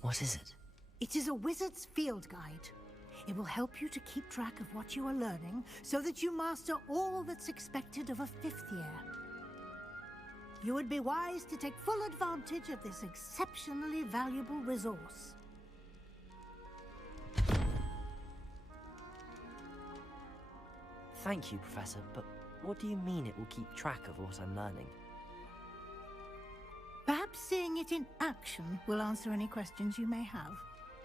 What is it? It is a wizard's field guide. It will help you to keep track of what you are learning so that you master all that's expected of a fifth year. You would be wise to take full advantage of this exceptionally valuable resource. Thank you, Professor, but what do you mean it will keep track of what I'm learning? Perhaps seeing it in action will answer any questions you may have.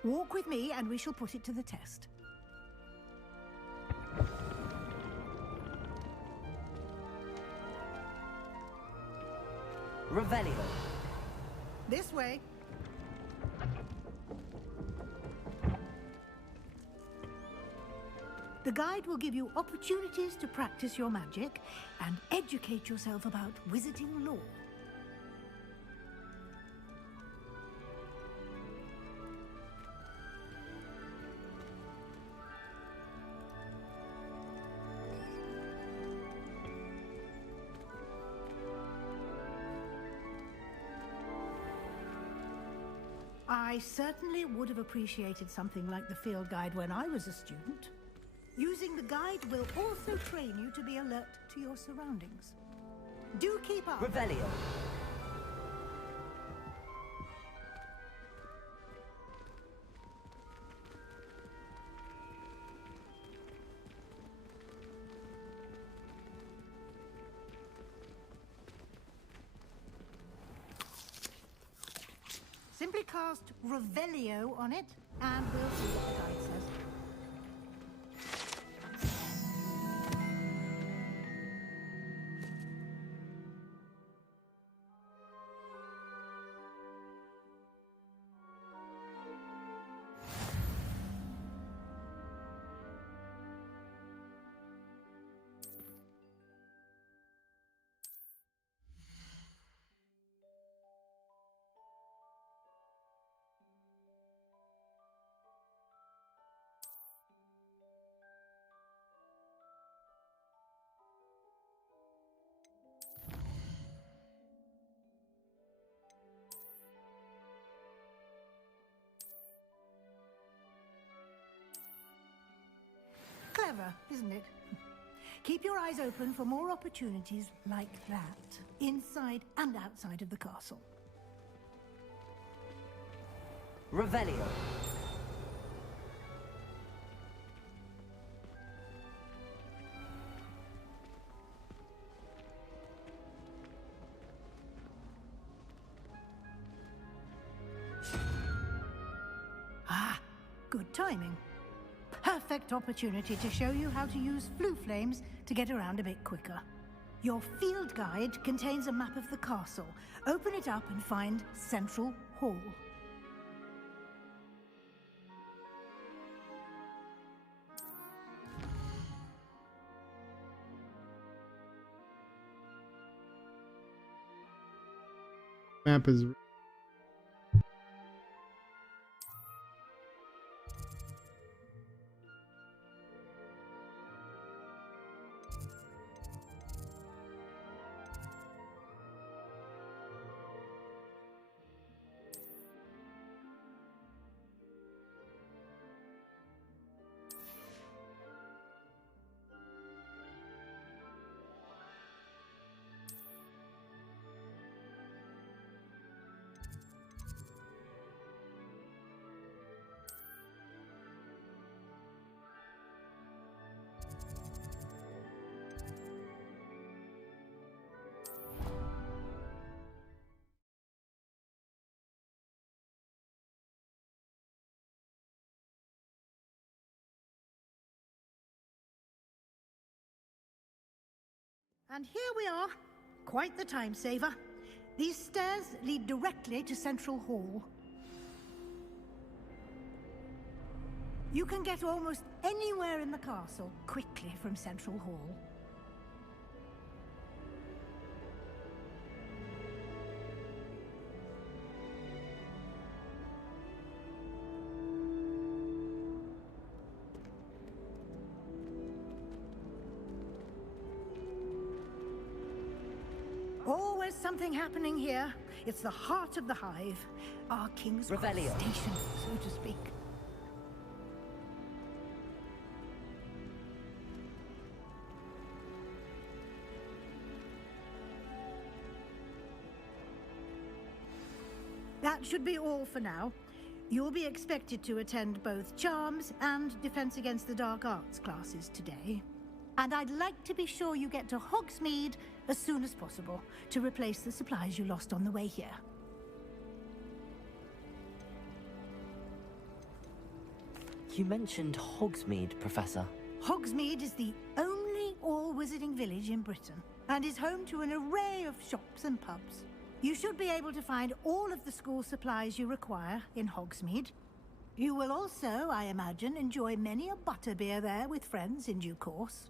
Walk with me and we shall put it to the test. Revelio. This way. The guide will give you opportunities to practice your magic and educate yourself about wizarding lore. I certainly would have appreciated something like the field guide when I was a student. Using the guide will also train you to be alert to your surroundings. Do keep up. Revelio. Simply cast Revelio on it, and we'll see what the guide says. Clever, isn't it? Keep your eyes open for more opportunities like that, inside and outside of the castle. Revelio. Ah, good timing. Perfect opportunity to show you how to use flue flames to get around a bit quicker. Your field guide contains a map of the castle. Open it up and find Central Hall. Map is And here we are. Quite the time saver. These stairs lead directly to Central Hall. You can get almost anywhere in the castle quickly from Central Hall. Always something happening here. It's the heart of the hive. Our King's Cross station, so to speak. That should be all for now. You'll be expected to attend both Charms and Defense Against the Dark Arts classes today. And I'd like to be sure you get to Hogsmeade as soon as possible to replace the supplies you lost on the way here. You mentioned Hogsmeade, Professor. Hogsmeade is the only all-wizarding village in Britain and is home to an array of shops and pubs. You should be able to find all of the school supplies you require in Hogsmeade. You will also, I imagine, enjoy many a butterbeer there with friends in due course.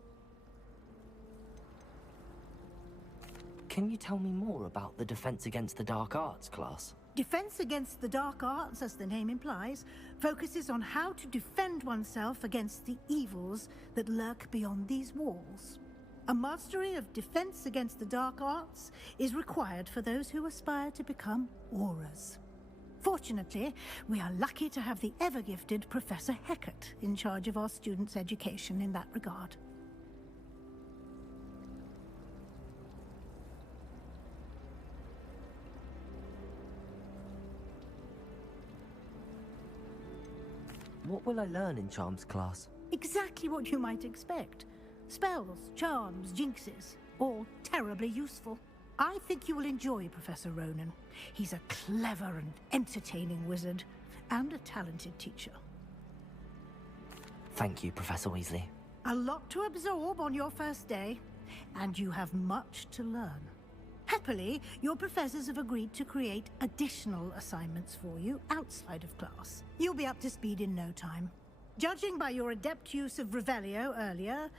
Can you tell me more about the Defense Against the Dark Arts class? Defense Against the Dark Arts, as the name implies, focuses on how to defend oneself against the evils that lurk beyond these walls. A mastery of Defense Against the Dark Arts is required for those who aspire to become Aurors. Fortunately, we are lucky to have the ever-gifted Professor Hecat in charge of our students' education in that regard. What will I learn in Charms class? Exactly what you might expect. Spells, charms, jinxes, all terribly useful. I think you will enjoy Professor Ronan. He's a clever and entertaining wizard, and a talented teacher. Thank you, Professor Weasley. A lot to absorb on your first day, and you have much to learn. Happily, your professors have agreed to create additional assignments for you outside of class. You'll be up to speed in no time. Judging by your adept use of Revelio earlier,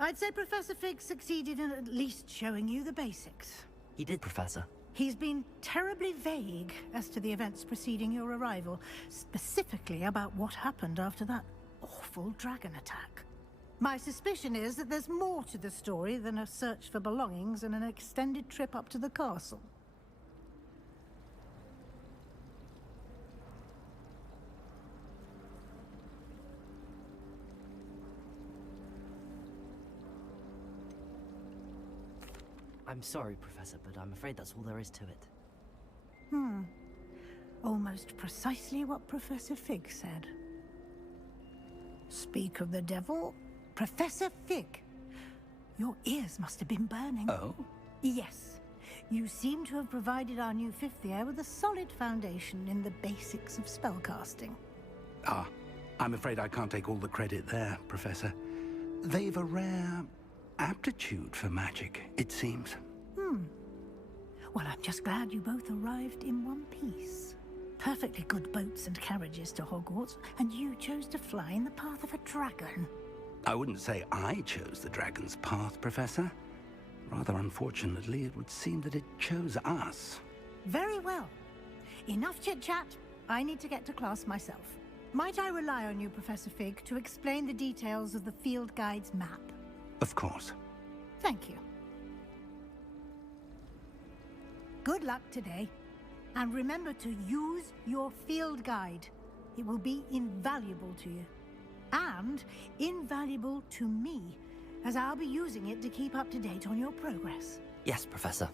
I'd say Professor Fig succeeded in at least showing you the basics. He did, Professor. He's been terribly vague as to the events preceding your arrival, specifically about what happened after that awful dragon attack. My suspicion is that there's more to the story than a search for belongings and an extended trip up to the castle. I'm sorry, Professor, but I'm afraid that's all there is to it. Almost precisely what Professor Fig said. Speak of the devil, Professor Fig. Your ears must have been burning. Oh? Yes. You seem to have provided our new fifth year with a solid foundation in the basics of spellcasting. Ah, I'm afraid I can't take all the credit there, Professor. They've a rare aptitude for magic, it seems. Well, I'm just glad you both arrived in one piece. Perfectly good boats and carriages to Hogwarts, and you chose to fly in the path of a dragon. I wouldn't say I chose the dragon's path, Professor. Rather unfortunately, it would seem that it chose us. Very well. Enough chit-chat. I need to get to class myself. Might I rely on you, Professor Fig, to explain the details of the field guide's map? Of course. Thank you. Good luck today. And remember to use your field guide. It will be invaluable to you. And invaluable to me, as I'll be using it to keep up to date on your progress. Yes, Professor.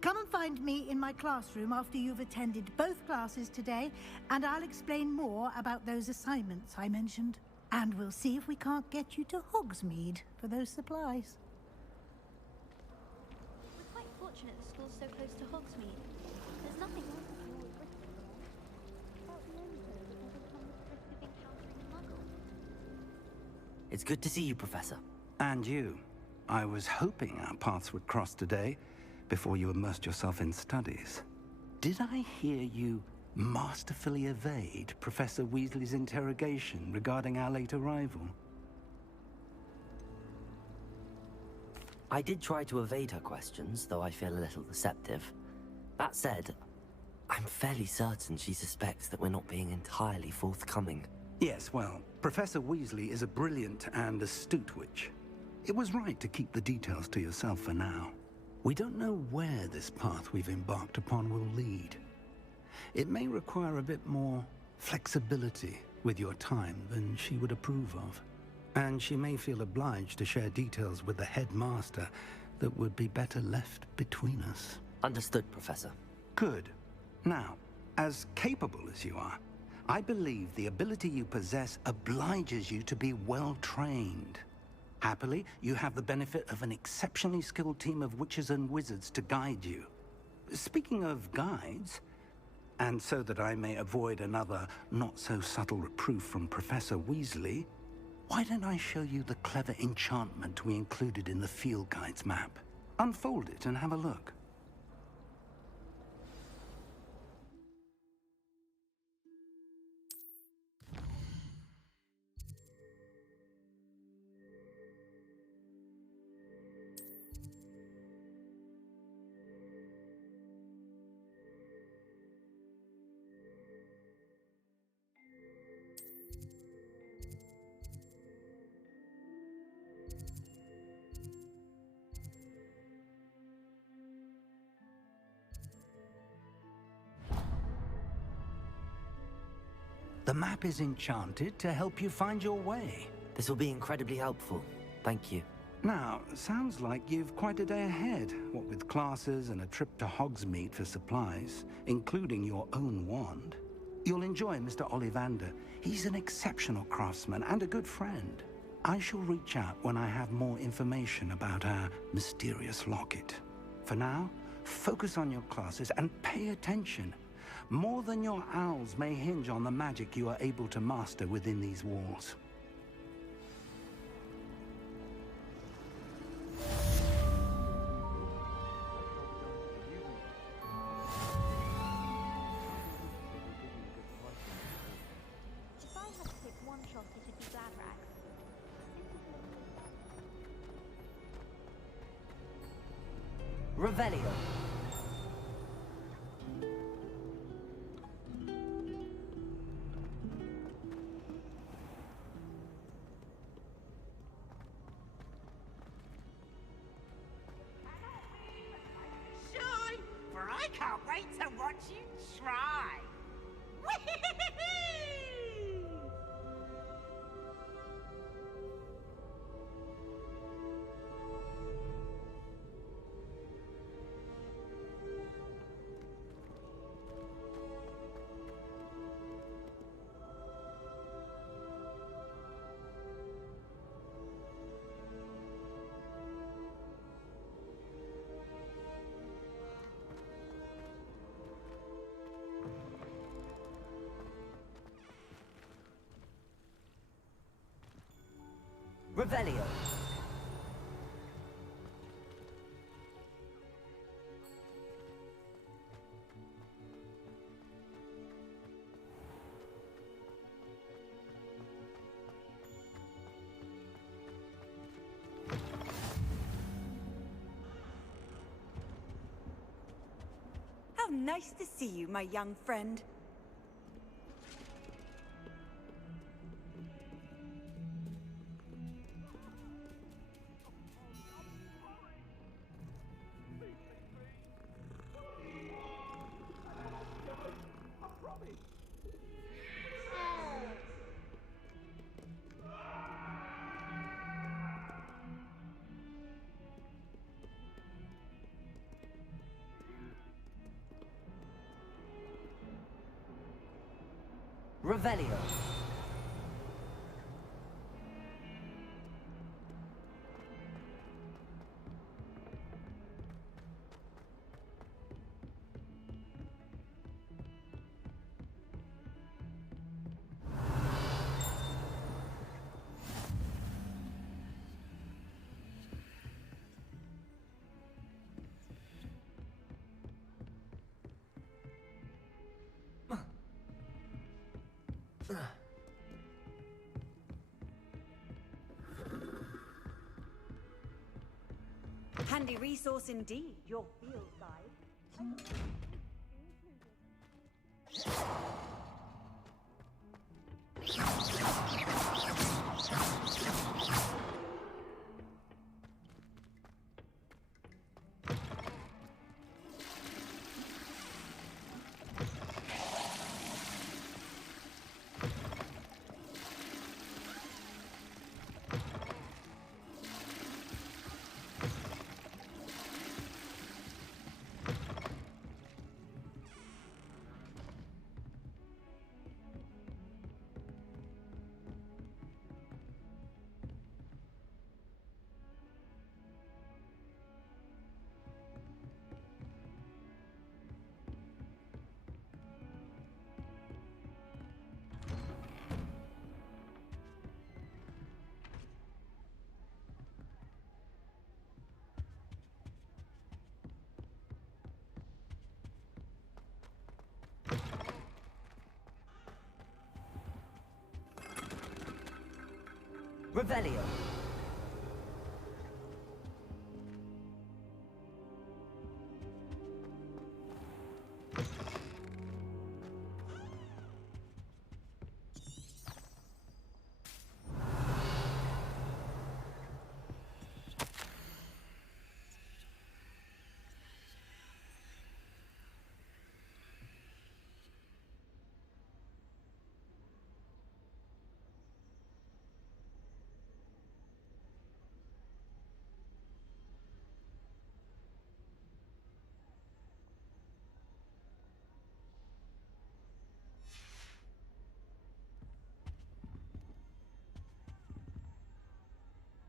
Come and find me in my classroom after you've attended both classes today, and I'll explain more about those assignments I mentioned. And we'll see if we can't get you to Hogsmeade for those supplies. We're quite fortunate the school's so close to Hogsmeade. There's nothing wrong with your Gryffindor. About the only place that doesn't come with the risk of encountering a muggle. It's good to see you, Professor. And you. I was hoping our paths would cross today, before you immersed yourself in studies. Did I hear you masterfully evade Professor Weasley's interrogation regarding our late arrival? I did try to evade her questions, though I feel a little deceptive. That said, I'm fairly certain she suspects that we're not being entirely forthcoming. Yes, well, Professor Weasley is a brilliant and astute witch. It was right to keep the details to yourself for now. We don't know where this path we've embarked upon will lead. It may require a bit more flexibility with your time than she would approve of. And she may feel obliged to share details with the headmaster that would be better left between us. Understood, Professor. Good. Now, as capable as you are, I believe the ability you possess obliges you to be well trained. Happily, you have the benefit of an exceptionally skilled team of witches and wizards to guide you. Speaking of guides, and so that I may avoid another not-so-subtle reproof from Professor Weasley, why don't I show you the clever enchantment we included in the field guide's map? Unfold it and have a look. The map is enchanted to help you find your way. This will be incredibly helpful. Thank you. Now, sounds like you've quite a day ahead, what with classes and a trip to Hogsmeade for supplies, including your own wand. You'll enjoy Mr. Ollivander. He's an exceptional craftsman and a good friend. I shall reach out when I have more information about our mysterious locket. For now, focus on your classes and pay attention. More than your owls may hinge on the magic you are able to master within these walls. If I had to pick one shot, it'd be Gladrax. Revelio. Shy, for I can't wait to watch you try. Revelio. How nice to see you, my young friend. Revelio. Handy resource indeed, your field guide. Revelio.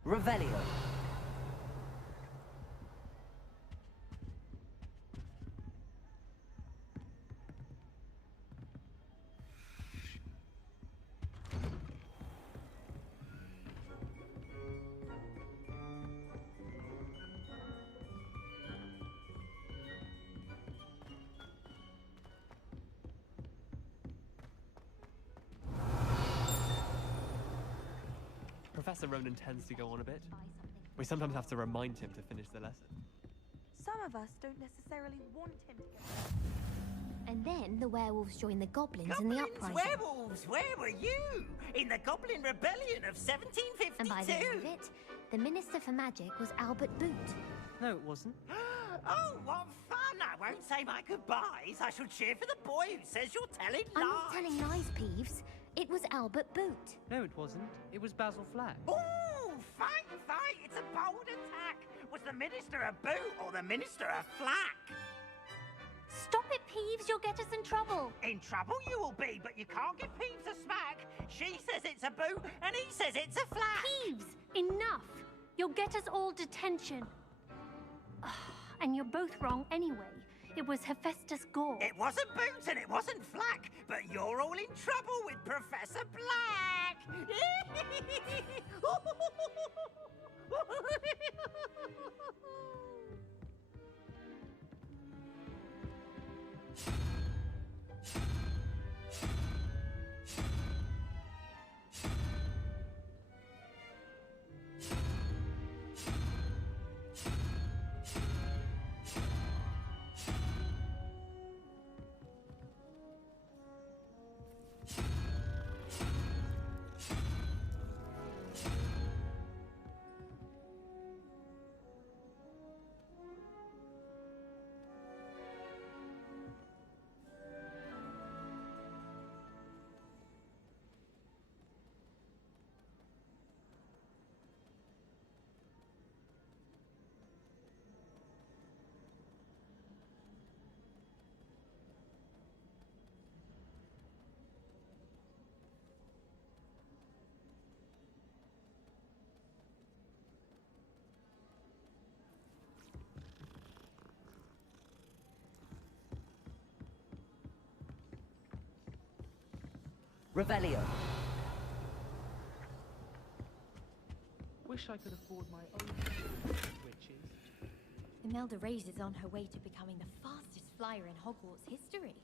Revelio. Professor Ronan tends to go on a bit. We sometimes have to remind him to finish the lesson. Some of us don't necessarily want him to go. And then the werewolves joined the goblins in the uprising. Werewolves, where were you? In the Goblin Rebellion of 1752? And by the end of it, the Minister for Magic was Albert Boot. No, it wasn't. Oh, what fun! I won't say my goodbyes. I shall cheer for the boy who says you're telling lies. I'm not telling lies, Peeves. It was Albert Boot. No, it wasn't. It was Basil Flack. Ooh, fight! It's a bold attack. Was the Minister a boot or the Minister a flack? Stop it, Peeves. You'll get us in trouble. In trouble you will be, but you can't give Peeves a smack. She says it's a boot and he says it's a flack. Peeves, enough. You'll get us all detention. And you're both wrong anyway. It was Hephaestus Gore. It wasn't Boot and it wasn't Flack, but you're all in trouble with Professor Black. Revelio. Wish I could afford my own witches. Imelda Reyes is on her way to becoming the fastest flyer in Hogwarts history.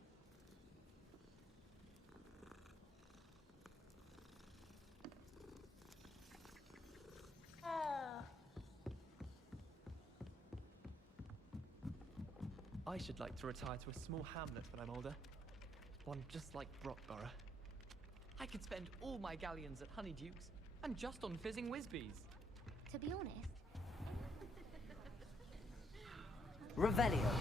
I should like to retire to a small hamlet when I'm older. One just like Brockborough. I could spend all my galleons at Honeydukes and just on fizzing Whizbees. To be honest. Revelio.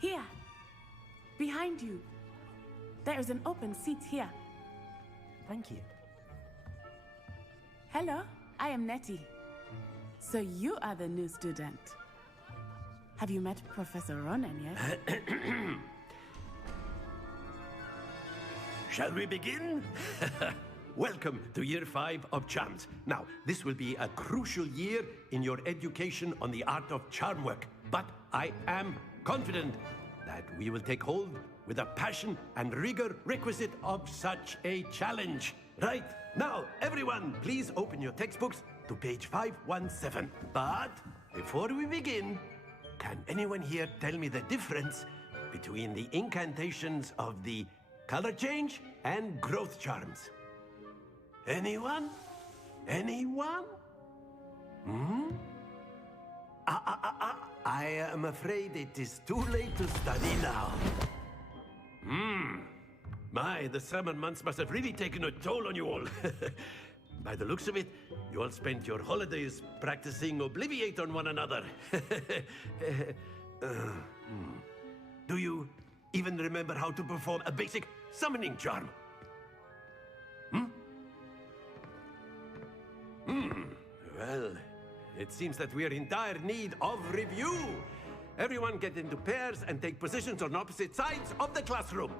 Here, behind you. There is an open seat here. Thank you. Hello, I am Nettie. So you are the new student. Have you met Professor Ronan yet? Shall we begin? Welcome to Year 5 of Charms. Now, this will be a crucial year in your education on the art of charm work, but I am confident that we will take hold with the passion and rigor requisite of such a challenge. Right, now, everyone, please open your textbooks to page 517. But before we begin, can anyone here tell me the difference between the incantations of the color change and growth charms? Anyone? Anyone? I am afraid it is too late to study now. My, the summer months must have really taken a toll on you all. By the looks of it, you all spent your holidays practicing Obliviate on one another. Do you even remember how to perform a basic summoning charm. Well, it seems that we are in dire need of review. Everyone get into pairs and take positions on opposite sides of the classroom.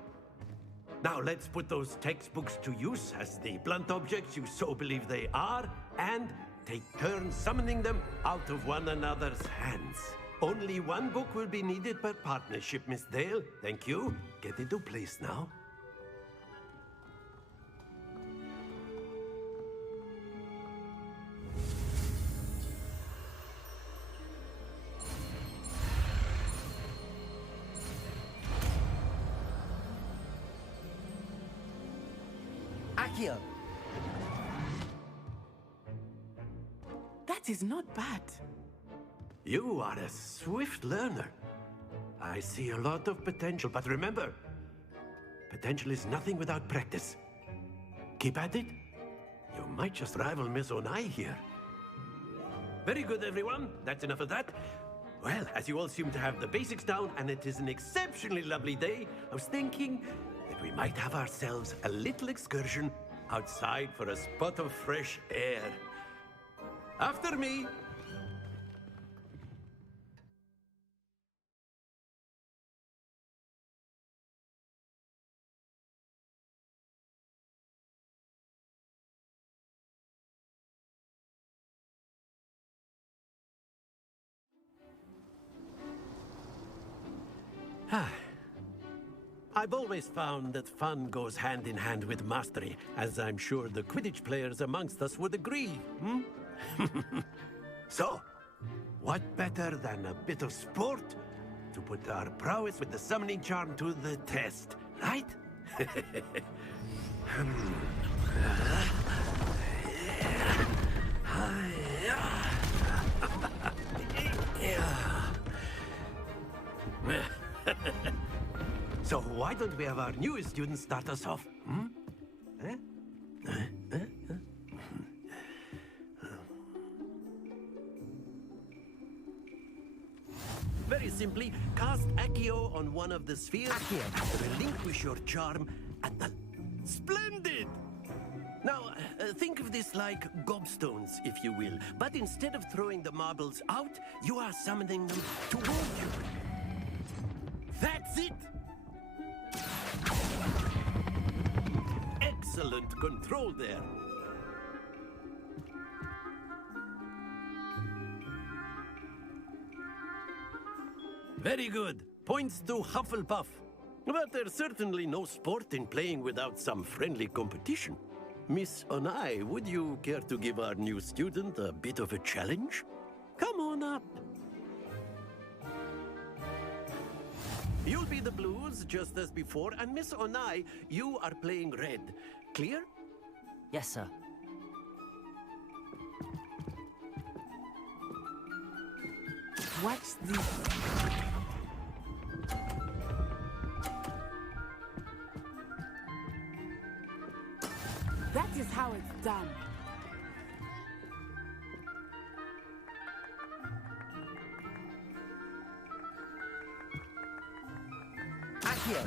Now let's put those textbooks to use as the blunt objects you so believe they are, and take turns summoning them out of one another's hands. Only one book will be needed per partnership, Miss Dale. Thank you. Get into place now. Akio. That is not bad. You are a swift learner. I see a lot of potential, but remember, potential is nothing without practice. Keep at it. You might just rival Miss Onai here. Very good, everyone. That's enough of that. Well, as you all seem to have the basics down, and it is an exceptionally lovely day, I was thinking that we might have ourselves a little excursion outside for a spot of fresh air. After me. I've always found that fun goes hand in hand with mastery, as I'm sure the Quidditch players amongst us would agree, So, what better than a bit of sport to put our prowess with the summoning charm to the test, right? So why don't we have our newest student start us off? Very simply, cast Accio on one of the spheres. Relinquish your charm at the... Splendid! Now, think of this like gobstones, if you will. But instead of throwing the marbles out, you are summoning them toward you. That's it! Excellent control there. Very good. Points to Hufflepuff. But there's certainly no sport in playing without some friendly competition. Miss Onai, would you care to give our new student a bit of a challenge? Come on up. You'll be the blues, just as before, and Miss Onai, you are playing red. Clear? Yes, sir. Watch this. That is how it's done. Accio.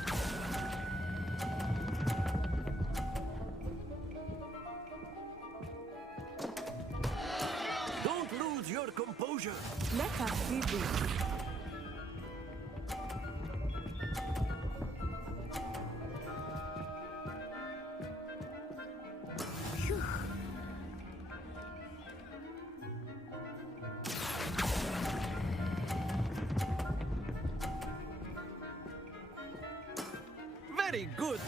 Don't lose your composure. Let us see this. Very good.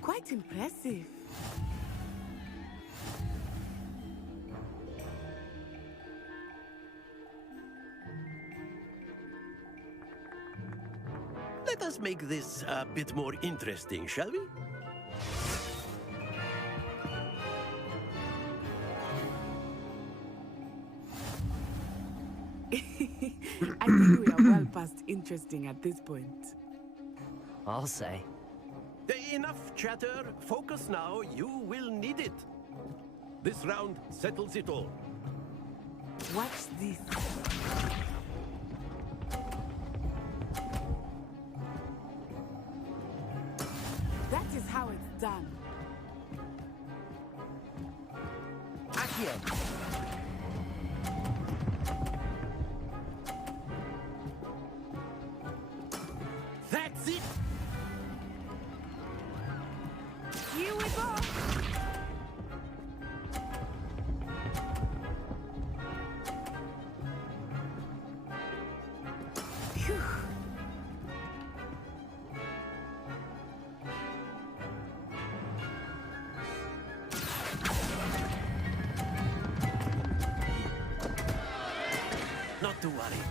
Quite impressive. Let us make this a bit more interesting, shall we? I think we are well past interesting at this point. I'll say. Enough chatter. Focus now. You will need it. This round settles it all. Watch this. That is how it's done. Accio! That's it! Here we go! Phew. Not to worry.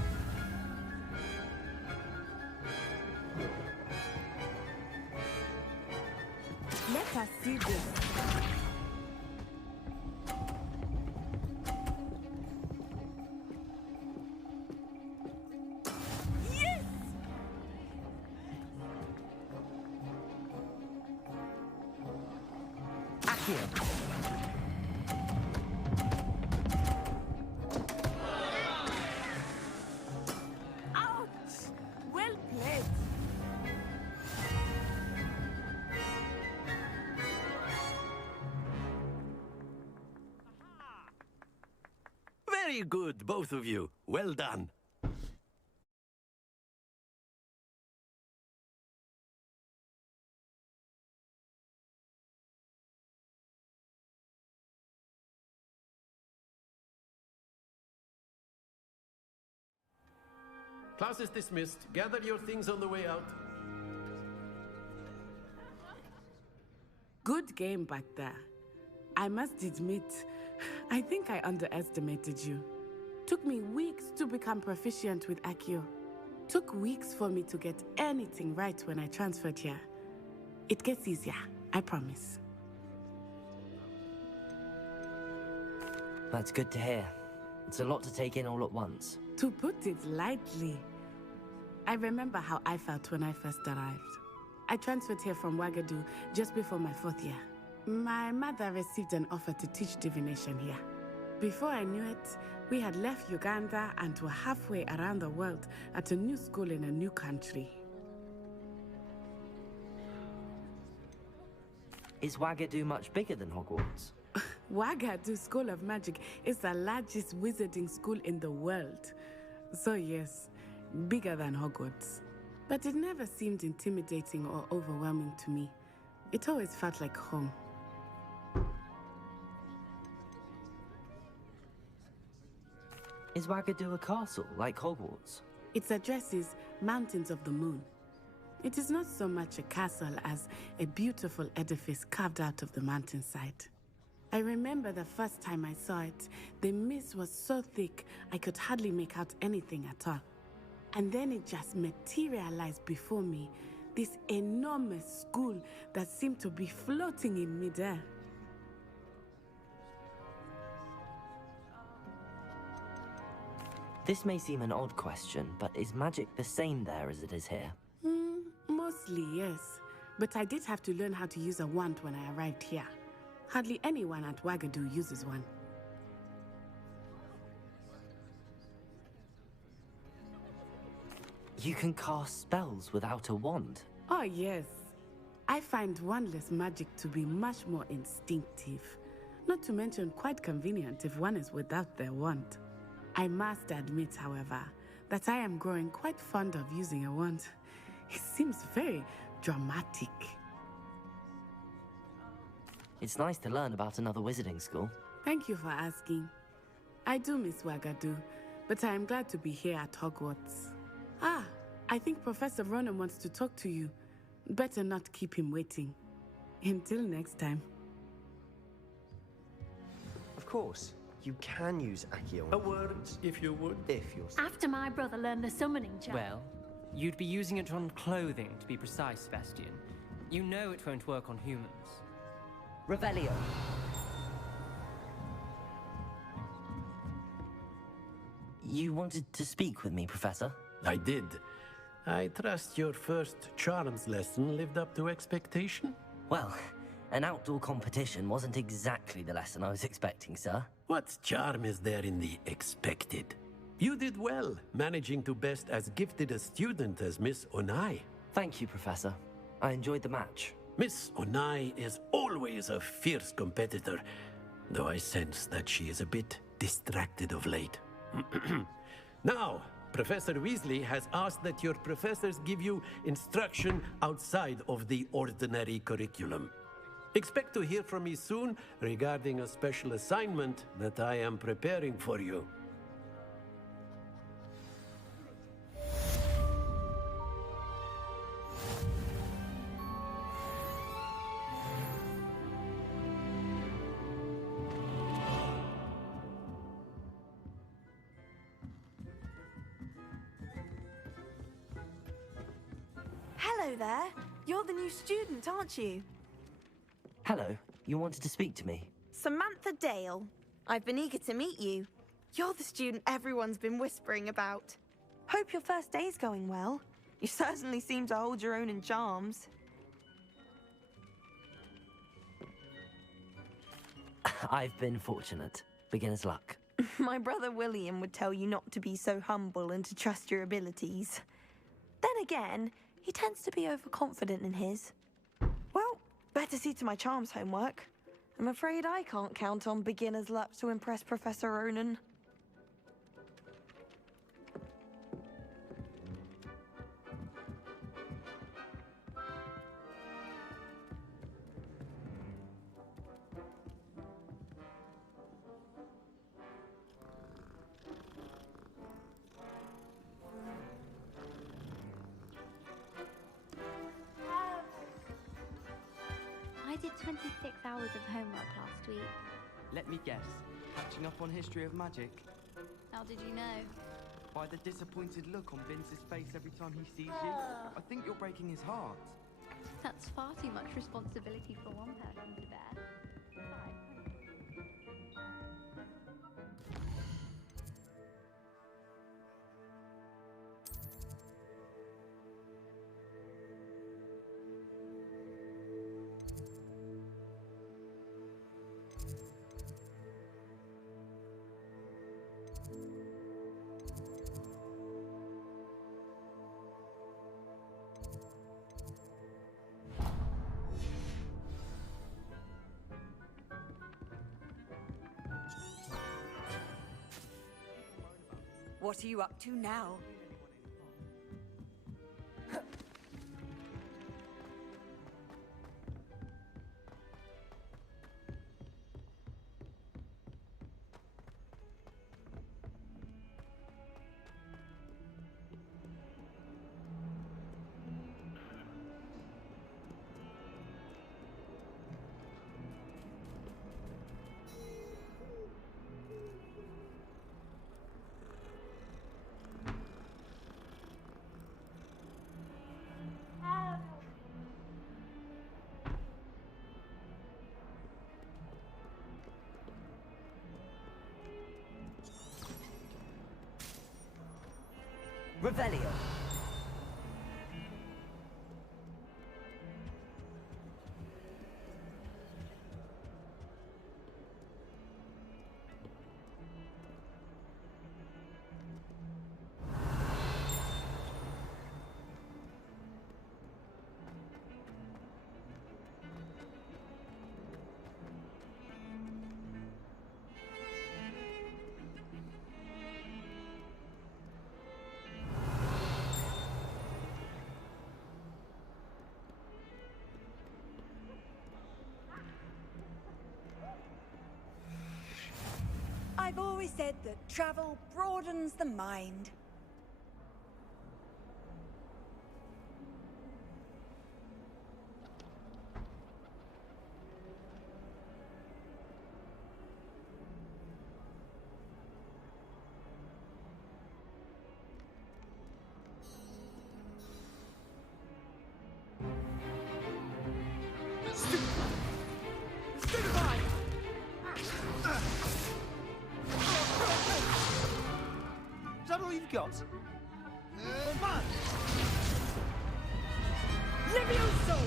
Let us see this. Yes! Accio! Ouch! Well played. Very good, both of you. Well done. Class is dismissed. Gather your things on the way out. Good game back there. I must admit, I think I underestimated you. Took me weeks to become proficient with Accio. Took weeks for me to get anything right when I transferred here. It gets easier, I promise. That's good to hear. It's a lot to take in all at once. To put it lightly, I remember how I felt when I first arrived. I transferred here from Wagadu just before my 4th year. My mother received an offer to teach divination here. Before I knew it, we had left Uganda and were halfway around the world at a new school in a new country. Is Wagadu much bigger than Hogwarts? Wagadu School of Magic is the largest wizarding school in the world. So yes, bigger than Hogwarts. But it never seemed intimidating or overwhelming to me. It always felt like home. Is Wagadu a castle, like Hogwarts? Its address is Mountains of the Moon. It is not so much a castle as a beautiful edifice carved out of the mountainside. I remember the first time I saw it, the mist was so thick I could hardly make out anything at all. And then it just materialized before me, this enormous school that seemed to be floating in midair. This may seem an odd question, but is magic the same there as it is here? Mostly, yes. But I did have to learn how to use a wand when I arrived here. Hardly anyone at Wagadu uses one. You can cast spells without a wand? Oh, yes. I find wandless magic to be much more instinctive. Not to mention quite convenient if one is without their wand. I must admit, however, that I am growing quite fond of using a wand. It seems very dramatic. It's nice to learn about another wizarding school. Thank you for asking. I do miss Wagadu, but I am glad to be here at Hogwarts. Ah, I think Professor Ronan wants to talk to you. Better not keep him waiting. Until next time. Of course, you can use Accio. A word, if you would. If you're... After my brother learned the summoning charm. Well, you'd be using it on clothing, to be precise, Sebastian. You know it won't work on humans. You wanted to speak with me, Professor? I did. I trust your first charms lesson lived up to expectation? Well, an outdoor competition wasn't exactly the lesson I was expecting, sir. What charm is there in the expected? You did well, managing to best as gifted a student as Miss Onai. Thank you, Professor. I enjoyed the match. Miss Onai is always a fierce competitor, though I sense that she is a bit distracted of late. Now, Professor Weasley has asked that your professors give you instruction outside of the ordinary curriculum. Expect to hear from me soon regarding a special assignment that I am preparing for you. Hello there. You're the new student, aren't you? Hello, you wanted to speak to me? Samantha Dale. I've been eager to meet you. You're the student everyone's been whispering about. Hope your first day's going well. You certainly seem to hold your own in charms. I've been fortunate. Beginner's luck. My brother William would tell you not to be so humble and to trust your abilities. Then again, he tends to be overconfident in his. Well, better see to my charms homework. I'm afraid I can't count on beginner's luck to impress Professor Ronan. I did 26 hours of homework last week. Let me guess. Catching up on history of magic? How did you know? By the disappointed look on Vince's face every time he sees you. I think you're breaking his heart. That's far too much responsibility for one person to bear. What are you up to now? Revelio. I've always said that travel broadens the mind. we've got. Leviosa!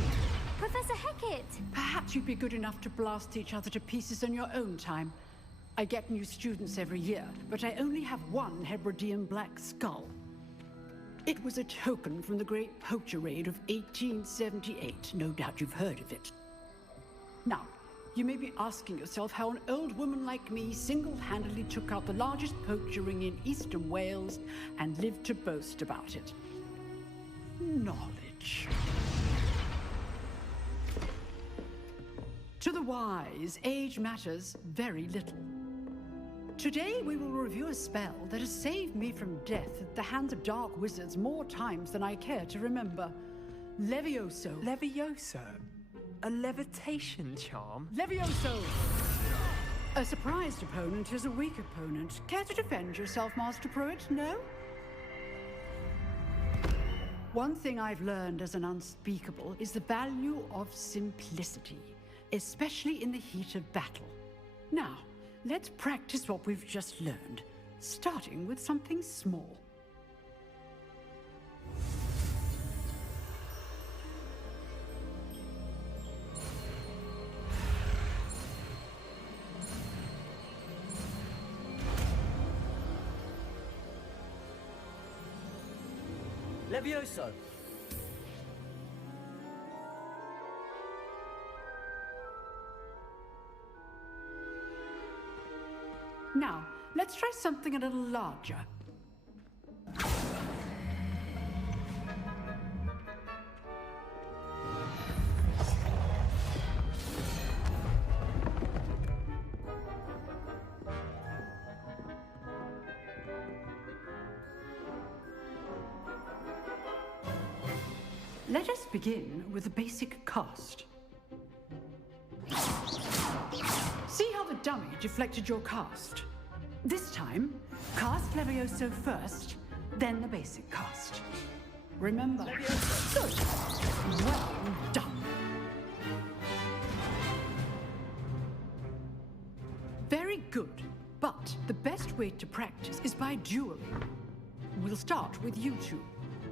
Professor Hecat! Perhaps you'd be good enough to blast each other to pieces in your own time. I get new students every year, but I only have one Hebridean black skull. It was a token from the Great Poacher Raid of 1878. No doubt you've heard of it. Now, you may be asking yourself how an old woman like me single-handedly took out the largest poacher ring in eastern Wales and lived to boast about it. Knowledge. To the wise, age matters very little. Today we will review a spell that has saved me from death at the hands of dark wizards more times than I care to remember. Leviosa. Leviosa? A levitation charm? Leviosa! A surprised opponent is a weak opponent. Care to defend yourself, Master Pruitt? No? One thing I've learned as an unspeakable is the value of simplicity, especially in the heat of battle. Now, let's practice what we've just learned, starting with something small. Leviosa! Now, let's try something a little larger. Let us begin with the basic cast. See how the dummy deflected your cast? This time, cast Leviosa first, then the basic cast. Remember. Good. Well done. Very good, but the best way to practice is by dueling. We'll start with you two.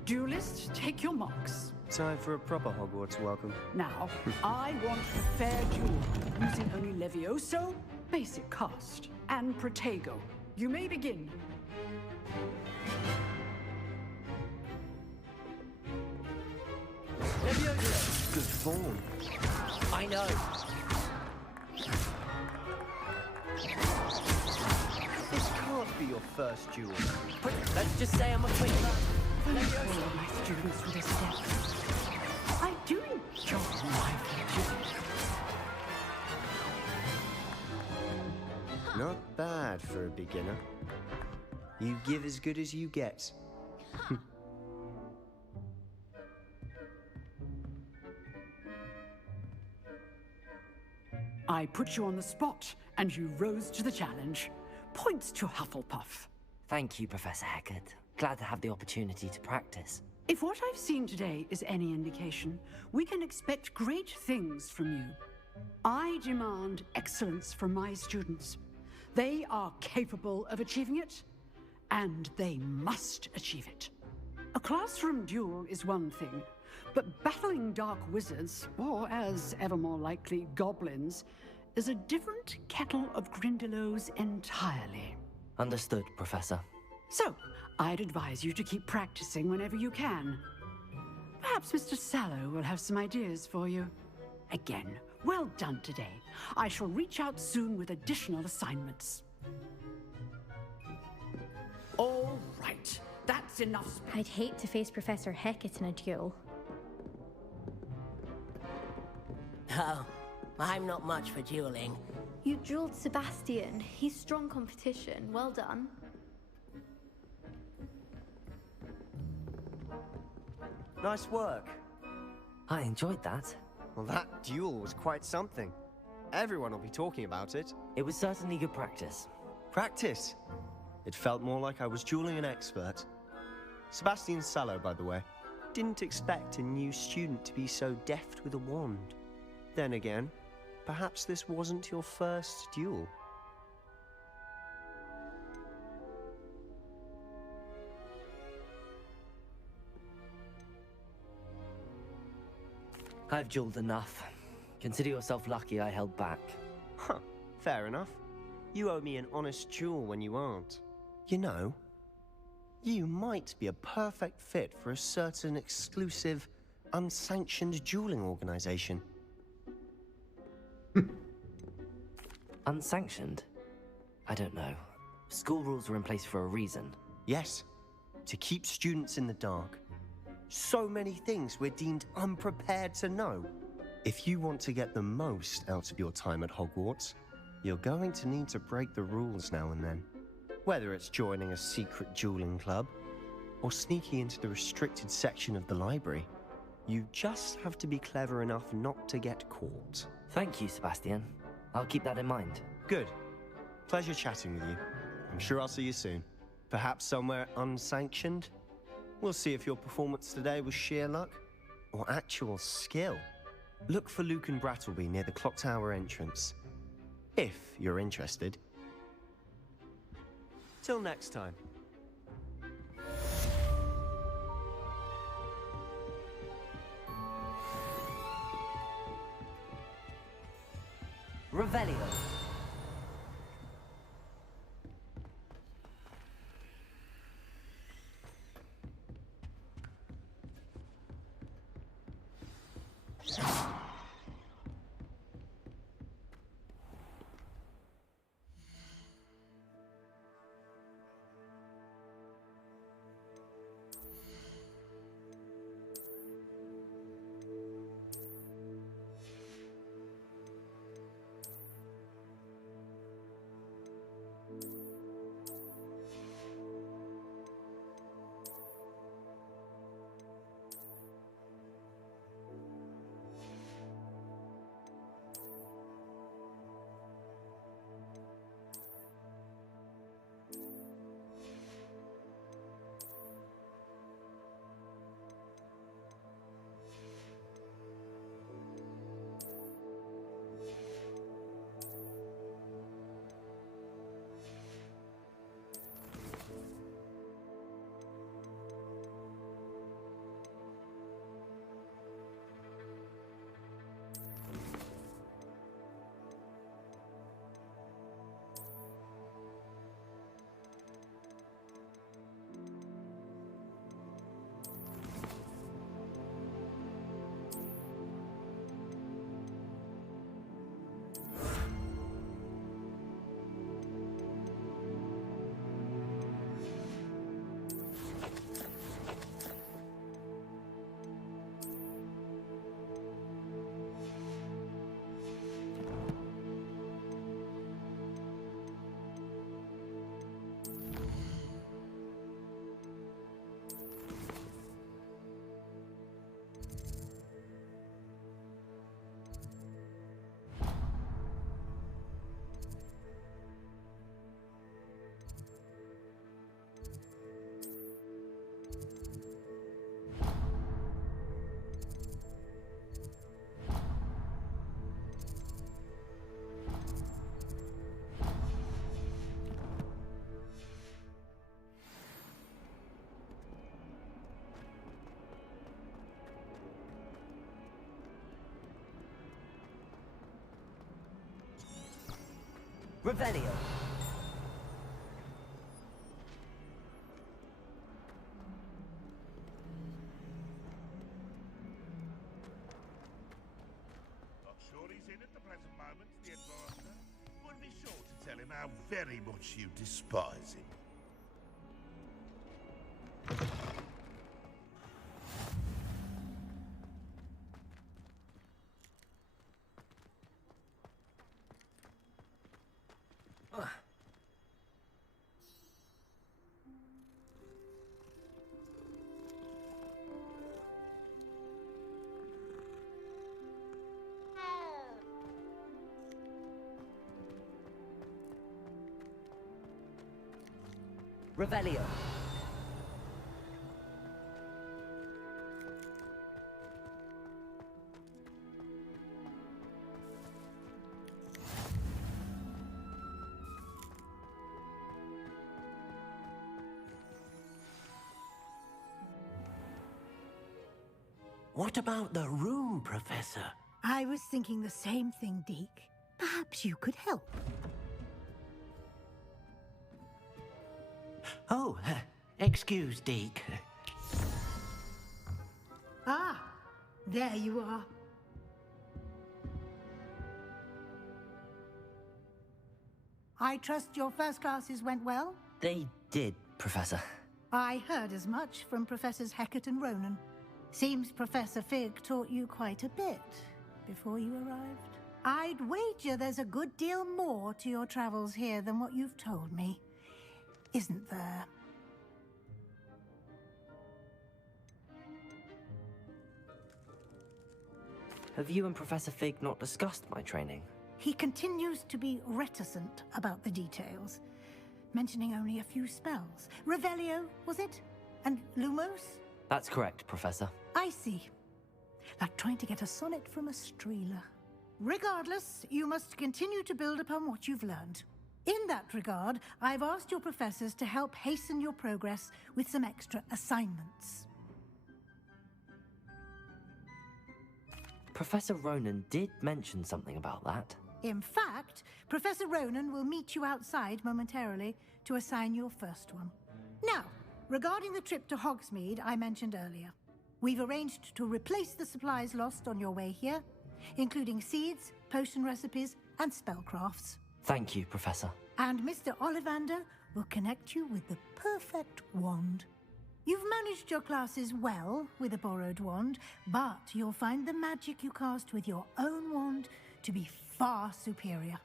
Duelists, take your marks. Time for a proper Hogwarts welcome. Now, I want a fair duel, using only Levioso, basic cast, and Protego. You may begin. Leviosa! Good form. I know. This can't be your first duel. But let's just say I'm a quick man. Leviosa, my students with a step. I do enjoy my duels. Not bad for a beginner. You give as good as you get. I put you on the spot, and you rose to the challenge. Points to Hufflepuff. Thank you, Professor Hecat. Glad to have the opportunity to practice. If what I've seen today is any indication, we can expect great things from you. I demand excellence from my students. They are capable of achieving it, and they must achieve it. A classroom duel is one thing, but battling dark wizards, or as ever more likely, goblins, is a different kettle of Grindylows entirely. Understood, Professor. So, I'd advise you to keep practicing whenever you can. Perhaps Mr. Sallow will have some ideas for you. Again, well done today. I shall reach out soon with additional assignments. All right, that's enough. I'd hate to face Professor Hecat in a duel. Oh, I'm not much for dueling. You dueled Sebastian. He's strong competition. Well done. Nice work. I enjoyed that. Well, that duel was quite something. Everyone will be talking about it. It was certainly good practice. Practice? It felt more like I was dueling an expert. Sebastian Sallow, by the way. Didn't expect a new student to be so deft with a wand. Then again, perhaps this wasn't your first duel. I've jeweled enough. Consider yourself lucky I held back. Huh, fair enough. You owe me an honest jewel when you aren't. You know, you might be a perfect fit for a certain exclusive, unsanctioned dueling organization. Unsanctioned? I don't know. School rules are in place for a reason. Yes, to keep students in the dark. So many things we're deemed unprepared to know. If you want to get the most out of your time at Hogwarts, you're going to need to break the rules now and then. Whether it's joining a secret dueling club, or sneaking into the restricted section of the library, you just have to be clever enough not to get caught. Thank you, Sebastian. I'll keep that in mind. Good. Pleasure chatting with you. I'm sure I'll see you soon. Perhaps somewhere unsanctioned? We'll see if your performance today was sheer luck or actual skill. Look for Luke and Brattleby near the clock tower entrance, if you're interested. Till next time. Revelio. Revelio. Not sure he's in at the present moment, the advisor. Would be sure to tell him how very much you despise him. Revelio. What about the room, Professor? I was thinking the same thing, Deke. Perhaps you could help. Oh, excuse, Deke. Ah, there you are. I trust your first classes went well? They did, Professor. I heard as much from Professors Hecat and Ronan. Seems Professor Fig taught you quite a bit before you arrived. I'd wager there's a good deal more to your travels here than what you've told me. Isn't there? Have you and Professor Fig not discussed my training? He continues to be reticent about the details, mentioning only a few spells. Revelio, was it? And Lumos? That's correct, Professor. I see. Like trying to get a sonnet from a streeler. Regardless, you must continue to build upon what you've learned. In that regard, I've asked your professors to help hasten your progress with some extra assignments. Professor Ronan did mention something about that. In fact, Professor Ronan will meet you outside momentarily to assign your first one. Now, regarding the trip to Hogsmeade I mentioned earlier, we've arranged to replace the supplies lost on your way here, including seeds, potion recipes, and spellcrafts. Thank you, Professor. And Mr. Ollivander will connect you with the perfect wand. You've managed your classes well with a borrowed wand, but you'll find the magic you cast with your own wand to be far superior.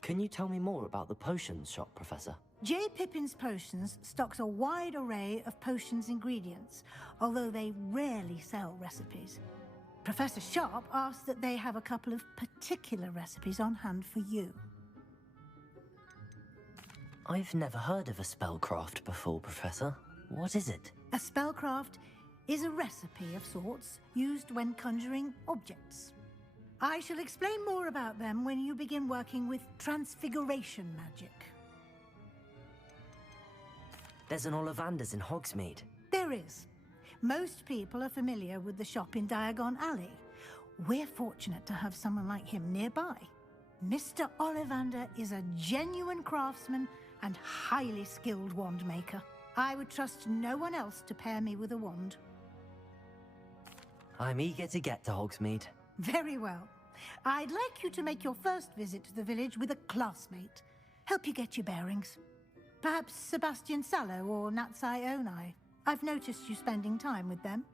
Can you tell me more about the potions shop, Professor? J. Pippin's Potions stocks a wide array of potions ingredients, although they rarely sell recipes. Professor Sharp asked that they have a couple of particular recipes on hand for you. I've never heard of a spellcraft before, Professor. What is it? A spellcraft is a recipe of sorts used when conjuring objects. I shall explain more about them when you begin working with transfiguration magic. There's an Ollivander's in Hogsmeade. There is. Most people are familiar with the shop in Diagon Alley. We're fortunate to have someone like him nearby. Mr. Ollivander is a genuine craftsman and highly skilled wand maker. I would trust no one else to pair me with a wand. I'm eager to get to Hogsmeade. Very well. I'd like you to make your first visit to the village with a classmate. Help you get your bearings. Perhaps Sebastian Sallow or Natsai Onai. I've noticed you spending time with them.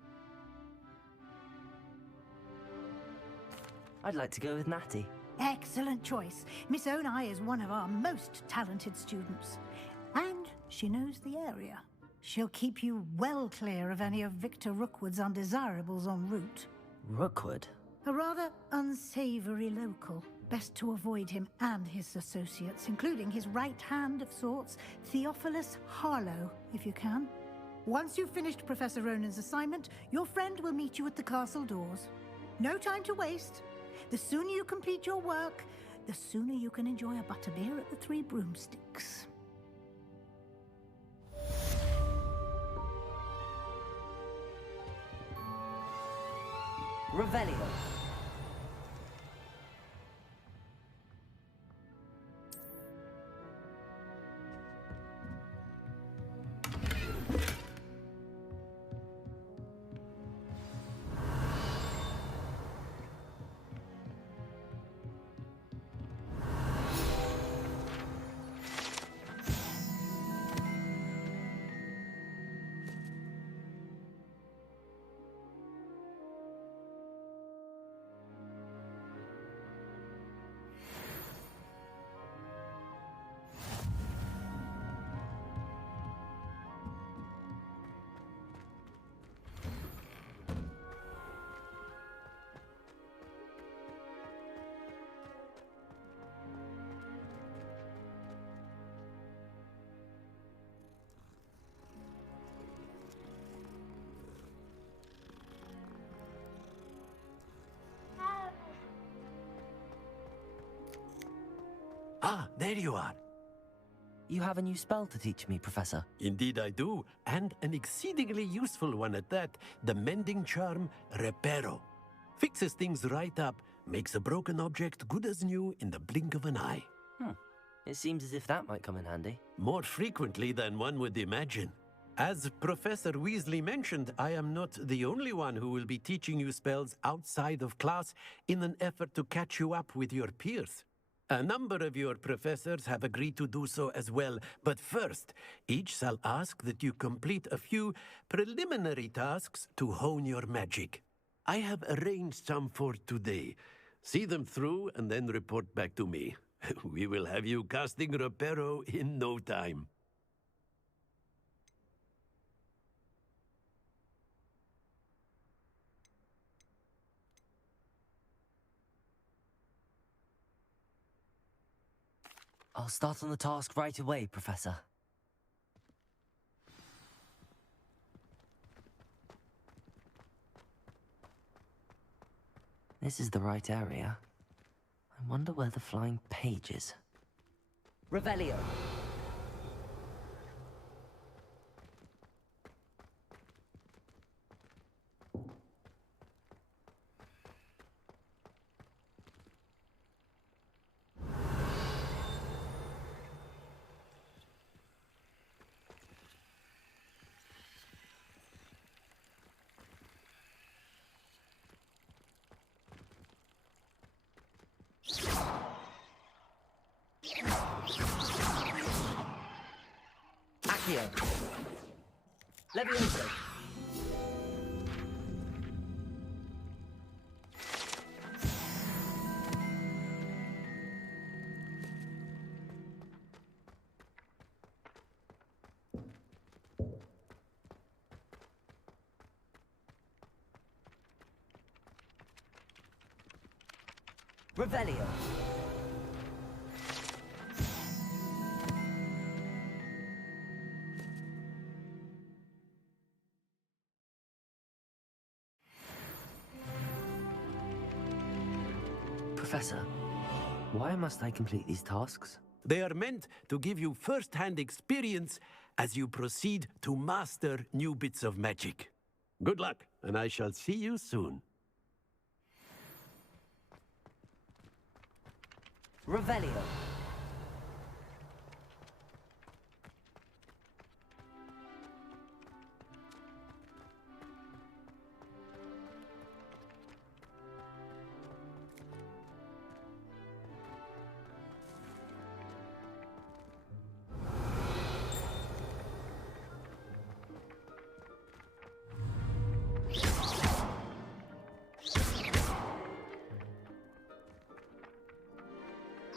I'd like to go with Natty. Excellent choice. Miss Onai is one of our most talented students. And she knows the area. She'll keep you well clear of any of Victor Rookwood's undesirables en route. Rookwood? A rather unsavory local. Best to avoid him and his associates, including his right hand of sorts, Theophilus Harlow, if you can. Once you've finished Professor Ronan's assignment, your friend will meet you at the castle doors. No time to waste. The sooner you complete your work, the sooner you can enjoy a butterbeer at the Three Broomsticks. Revelio. Ah, there you are. you have a new spell to teach me, Professor. Indeed I do, and an exceedingly useful one at that. The mending charm, Reparo. Fixes things right up, makes a broken object good as new in the blink of an eye. It seems as if that might come in handy. More frequently than one would imagine. As Professor Weasley mentioned, I am not the only one who will be teaching you spells outside of class in an effort to catch you up with your peers. A number of your professors have agreed to do so as well, but first, each shall ask that you complete a few preliminary tasks to hone your magic. I have arranged some for today. See them through and then report back to me. We will have you casting Reparo in no time. I'll start on the task right away, Professor. This is the right area. I wonder where the flying page is. Revelio! Leviosa. Revelio. Professor, why must I complete these tasks? They are meant to give you first-hand experience as you proceed to master new bits of magic. Good luck, and I shall see you soon. Revelio.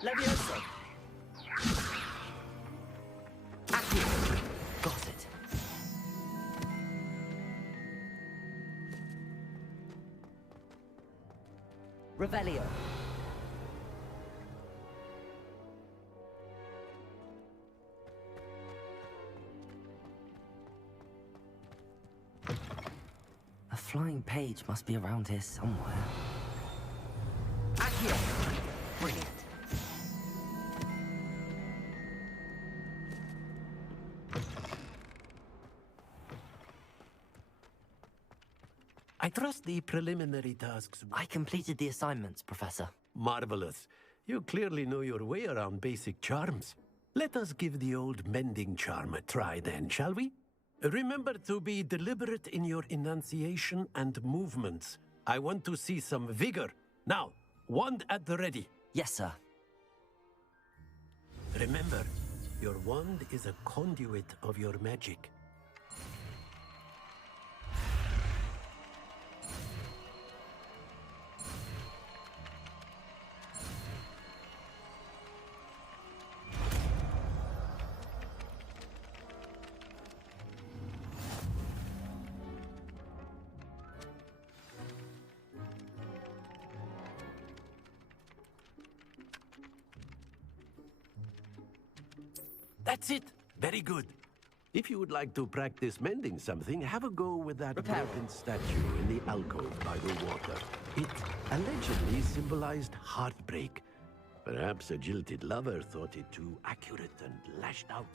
Leviosa. Accio. Got it. Revelio. A flying page must be around here somewhere. Accio. Brilliant. I trust the preliminary tasks. I completed the assignments, Professor. Marvelous. You clearly know your way around basic charms. Let us give the old mending charm a try then, shall we? Remember to be deliberate in your enunciation and movements. I want to see some vigor. Now, wand at the ready. Yes, sir. Remember, your wand is a conduit of your magic. That's it. Very good. If you would like to practice mending something, have a go with that broken statue in the alcove by the water. It allegedly symbolized heartbreak. Perhaps a jilted lover thought it too accurate and lashed out.